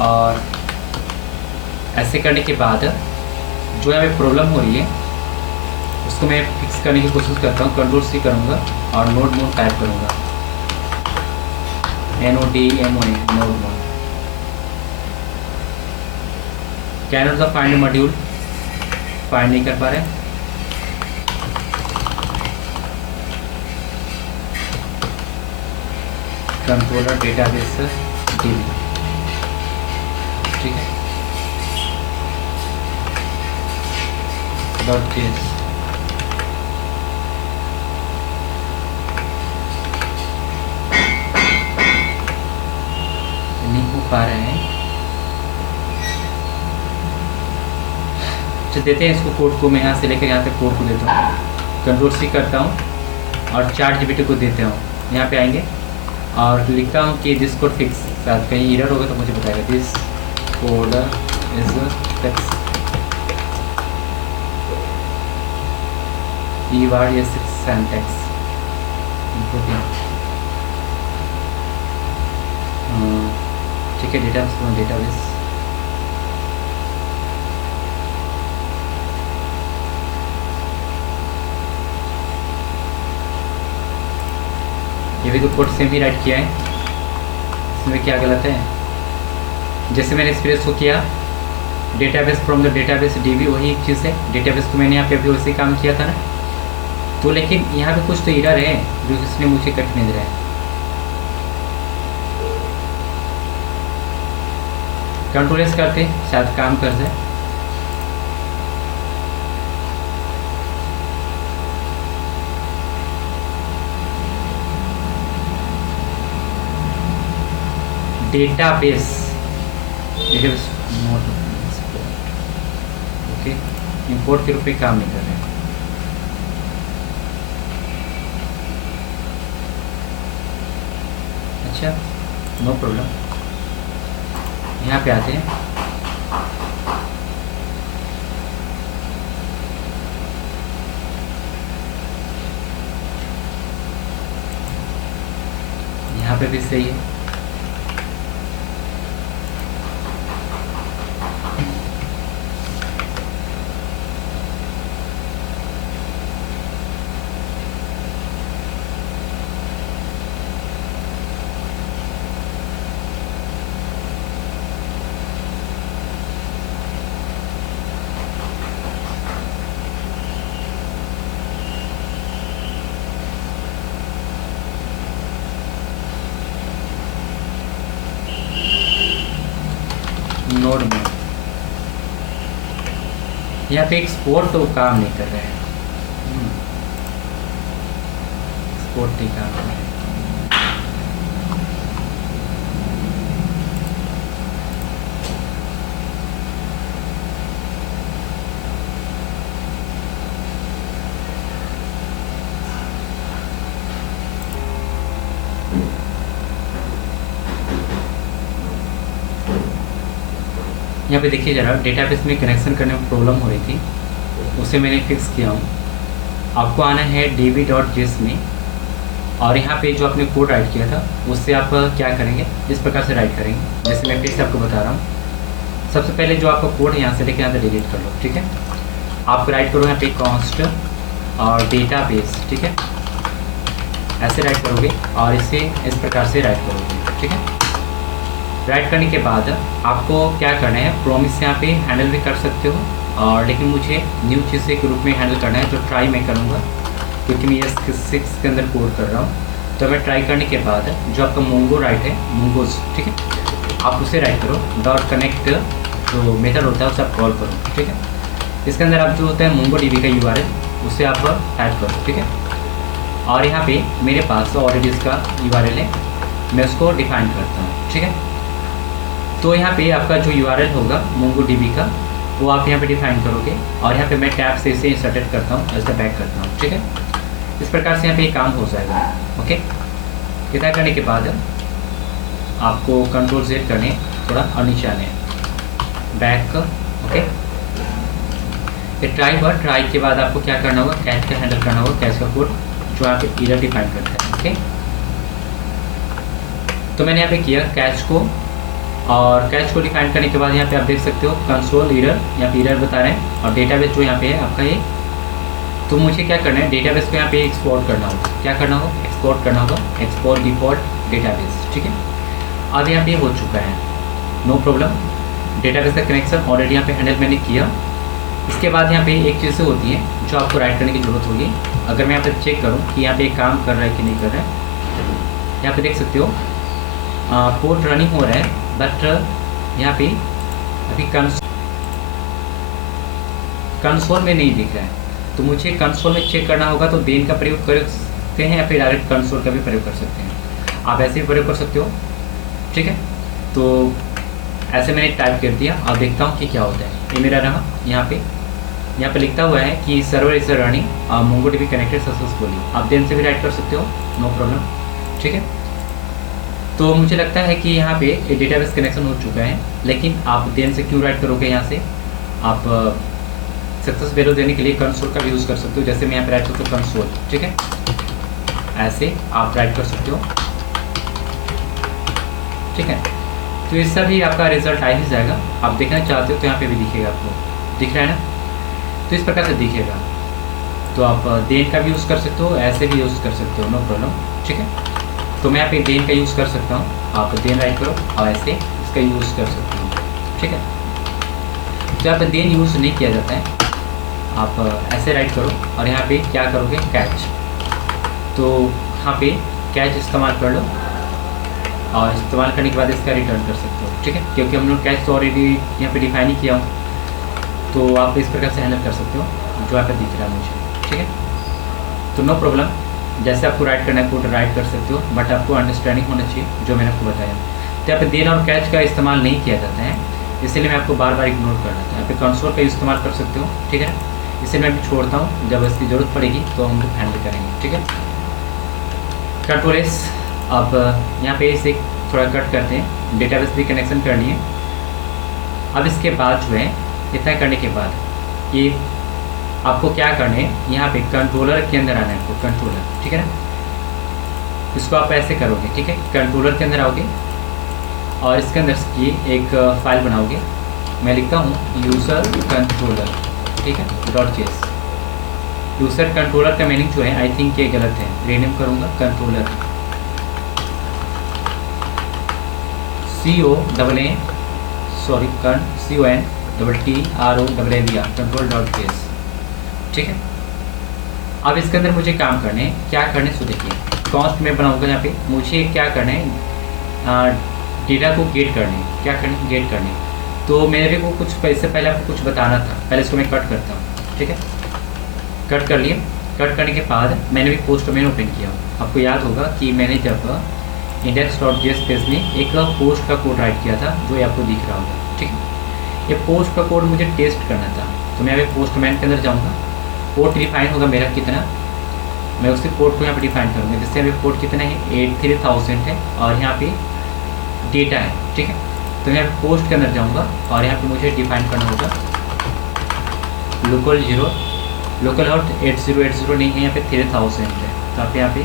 और ऐसे करने के बाद जो यहाँ पे प्रॉब्लम हो रही है उसको मैं फिक्स करने की कोशिश करता हूँ। Ctrl+C करूँगा और नोड मोड टाइप करूँगा, NODMON, node mode. Can not the find module, find नहीं कर पा रहे। कंट्रोलर डेटाबेस DB, ठीक है, .js। नहीं हो पा रहा है, तो देते हैं इसको कोड को। मैं यहाँ से लेकर यहाँ तक कोड को देता हूँ, Ctrl+C करता हूँ और ChatGPT को देता हूँ। यहाँ पे आएंगे और लिखता हूँ कि दिस कोड फिक्स, शायद कहीं एरर होगा तो मुझे बताएगा, this code is fix keyword या सिंटैक्स, ठीक है, डेटाबेस ये भी तो कोड सेम ही राइट किया है, इसमें क्या गलत है? जैसे मैंने एक्सप्रेस को किया database from the database DB, वही एक चीज़ है, डेटाबेस को मैंने यहाँ पे अभी वैसे काम किया था ना, तो लेकिन यहाँ पे कुछ तो एरर है जो इसने मुझे कट नहीं दे रहा है। Ctrl+S करते शायद काम कर जाए। डेटाबेस नोट ओके, इंपोर्ट के रूप में काम नहीं कर रहे हैं। अच्छा, नो प्रॉब्लम, यहाँ पे आते हैं। यहाँ पे भी सही है, नोड में यहाँ पे एक्सपोर्ट तो काम नहीं कर रहे हैं, एक्सपोर्ट नहीं काम कर रहे हैं। यहाँ पे देखिए ज़रा, डेटाबेस में कनेक्शन करने में प्रॉब्लम हो रही थी, उसे मैंने फिक्स किया हूँ। आपको आना है db.js में और यहाँ पे जो आपने कोड राइट किया था उससे आप क्या करेंगे, इस प्रकार से राइट करेंगे। जैसे मैं फिर से आपको बता रहा हूँ, सबसे पहले जो आपका कोड है यहाँ से लेकर यहाँ से डिलीट कर लो, ठीक है। आप राइट करो यहाँ पे कॉन्स्ट और डेटाबेस, ठीक है, ऐसे राइट करोगे और इसे इस प्रकार से राइट करोगे, ठीक है। राइट करने के बाद आपको क्या करना है, प्रॉमिस से यहाँ पे हैंडल भी कर सकते हो, और लेकिन मुझे न्यू चीज़ के रूप में हैंडल करना है, जो ट्राई मैं करूँगा क्योंकि मैं ये 6 के अंदर कोड कर रहा हूँ। तो मैं ट्राई करने के बाद जो आपका मोंगो राइट है, मोंगोज, ठीक है, आप उसे राइट करो, डॉट कनेक्ट जो मेथड होता है उसे आप कॉल करो, ठीक है। इसके अंदर आप जो होता है मोंगो DB का URL उसे आप ऐड करो, ठीक है। और यहाँ पे मेरे पास ऑलरेडी इसका URL है, मैं उसको डिफाइन करता हूँ, ठीक है। तो यहाँ पे आपका जो URL होगा मोंगो DB का, वो आप यहाँ पे डिफाइन करोगे और यहाँ पे मैं टैब से इसे इंसर्टेड करता हूँ, ऐसे बैक करता हूँ, ठीक है। इस प्रकार से यहाँ पे ये काम हो जाएगा, ओके। इतना करने के बाद आपको Ctrl+Z करने, थोड़ा और नीचे आने, बैक, ओके। फिर ट्राई के बाद आपको क्या करना होगा, कैच का हैंडल करना होगा, कैच का कोड जो यहाँ पे एरर डिफाइन करता है, ओके। तो मैंने यहाँ पे किया कैच को, और कैच को डिफाइन करने के बाद यहाँ पे आप देख सकते हो कंसोल एरर, यहाँ पे एरर बता रहे हैं, और डेटाबेस जो यहाँ पे है आपका ये। तो मुझे क्या करना है, डेटाबेस को यहाँ पे एक्सपोर्ट करना होगा, क्या करना होगा, एक्सपोर्ट करना होगा, एक्सपोर्ट डिफॉल्ट डेटाबेस, ठीक है। अब यहाँ पे हो चुका है, नो प्रॉब्लम, डेटाबेस का कनेक्शन ऑलरेडी यहाँ पे हैंडल मैंने किया। इसके बाद यहाँ पे एक चीज़ होती है जो आपको राइट करने की ज़रूरत होगी। अगर मैं यहाँ पे चेक करूँ कि यहाँ पे काम कर रहा है कि नहीं कर रहा है, यहाँ पे देख सकते हो कोड रनिंग हो रहा है, बट यहाँ पे अभी कंसोल में नहीं दिख रहा है। तो मुझे कंसोल में चेक करना होगा, तो देन का प्रयोग कर सकते हैं या फिर डायरेक्ट कंसोल का भी प्रयोग कर सकते हैं। आप ऐसे भी प्रयोग कर सकते हो, ठीक है। तो ऐसे मैंने टाइप कर दिया, अब देखता हूँ कि क्या होता है। ये मेरा रहा, यहाँ पे लिखता हुआ है कि server is running, MongoDB connected successfully. आप देन से भी राइट कर सकते हो, नो प्रॉब्लम, ठीक है। तो मुझे लगता है कि यहाँ पे डेटाबेस कनेक्शन हो चुका है, लेकिन आप देन से क्यों राइट करोगे? यहाँ से आप सक्सेस वैल्यू देने के लिए कंसोल का भी यूज़ कर सकते हो। जैसे मैं यहाँ पे राइट करता हूँ कंसोल, ठीक है, ऐसे आप राइट कर सकते हो, ठीक है। तो इससे भी आपका रिजल्ट आ ही जाएगा। आप देखना चाहते हो तो यहाँ पे भी दिखेगा, आपको दिख रहा है ना, तो इस प्रकार से दिखेगा। तो आप देन का भी यूज़ कर सकते हो, ऐसे भी यूज़ कर सकते हो, नो प्रॉब्लम, ठीक है। तो मैं यहाँ पे देन का यूज़ कर सकता हूँ, आप देन राइट करो और ऐसे इसका यूज़ कर सकते हो, ठीक है। जब आप देन यूज़ नहीं किया जाता है, आप ऐसे राइट करो और यहाँ पे क्या करोगे, कैच। तो यहाँ पे कैच इस्तेमाल कर लो और इस्तेमाल करने के बाद इसका रिटर्न कर सकते हो, ठीक है, क्योंकि हम लोग कैच तो ऑलरेडी यहाँ पे डिफाइन ही किया हूँ। तो आप इस प्रकार से हैंडल कर सकते हो, जो यहाँ पे दिख रहा है मुझे, ठीक है। तो नो प्रॉब्लम, जैसे आपको राइट करना है कोड राइट कर सकते हो, बट आपको अंडरस्टैंडिंग होना चाहिए जो मैंने आपको बताया। तो यहाँ पे देन और कैच का इस्तेमाल नहीं किया जाता है, इसलिए मैं आपको बार बार इग्नोर कर रहा था। यहाँ पे कंसोल का इस्तेमाल कर सकते हो, ठीक है। इसे मैं भी छोड़ता हूँ, जब इसकी ज़रूरत पड़ेगी तो हम लोग हैंडल करेंगे, ठीक है। कंट्रोल एस, अब यहाँ पे इसे थोड़ा कट करते हैं, डेटाबेस भी कनेक्शन करनी है। अब इसके बाद जो है, इतना करने के बाद ये आपको क्या करना है, यहाँ पे कंट्रोलर के अंदर आना है आपको, कंट्रोलर, ठीक है ना। इसको आप ऐसे करोगे, ठीक है, कंट्रोलर के अंदर आओगे और इसके अंदर की एक फाइल बनाओगे। मैं लिखता हूँ यूज़र कंट्रोलर, ठीक है, .js। यूज़र कंट्रोलर का मीनिंग जो है, आई थिंक ये गलत है, रीनेम करूँगा कंट्रोलर, CONTROLLAVR, control.js, ठीक है। अब इसके अंदर मुझे काम करने हैं, क्या करने सो देखिए, कॉस्ट में बनाऊंगा। यहाँ पे मुझे क्या करना है, डेटा को गेट करने, क्या करने, गेट करने। तो मेरे को कुछ पैसे पहले आपको कुछ बताना था, पहले इसको मैं कट करता हूँ, ठीक है। कट कर लिए, कट करने के बाद मैंने भी पोस्ट डोमेन ओपन किया। आपको याद होगा कि मैंने जब index.js पेज में एक पोस्ट का कोड राइट किया था, जो ये आपको दिख रहा होगा, ठीक है। ये पोस्ट का कोड मुझे टेस्ट करना था, तो मैं अभी पोस्ट डोमेन के अंदर जाऊँगा। पोर्ट डिफाइन होगा मेरा कितना, मैं उसी पोर्ट को यहाँ पे डिफाइन करूँगा। जैसे अभी पोर्ट कितना है, 83,000 है और यहाँ पे डेटा है, ठीक है। तो मैं पोस्ट के अंदर जाऊँगा और यहाँ पे मुझे डिफाइन करना होगा लोकल हॉस्ट 8080 नहीं है, यहाँ पे 3000 है। तो आप यहाँ पे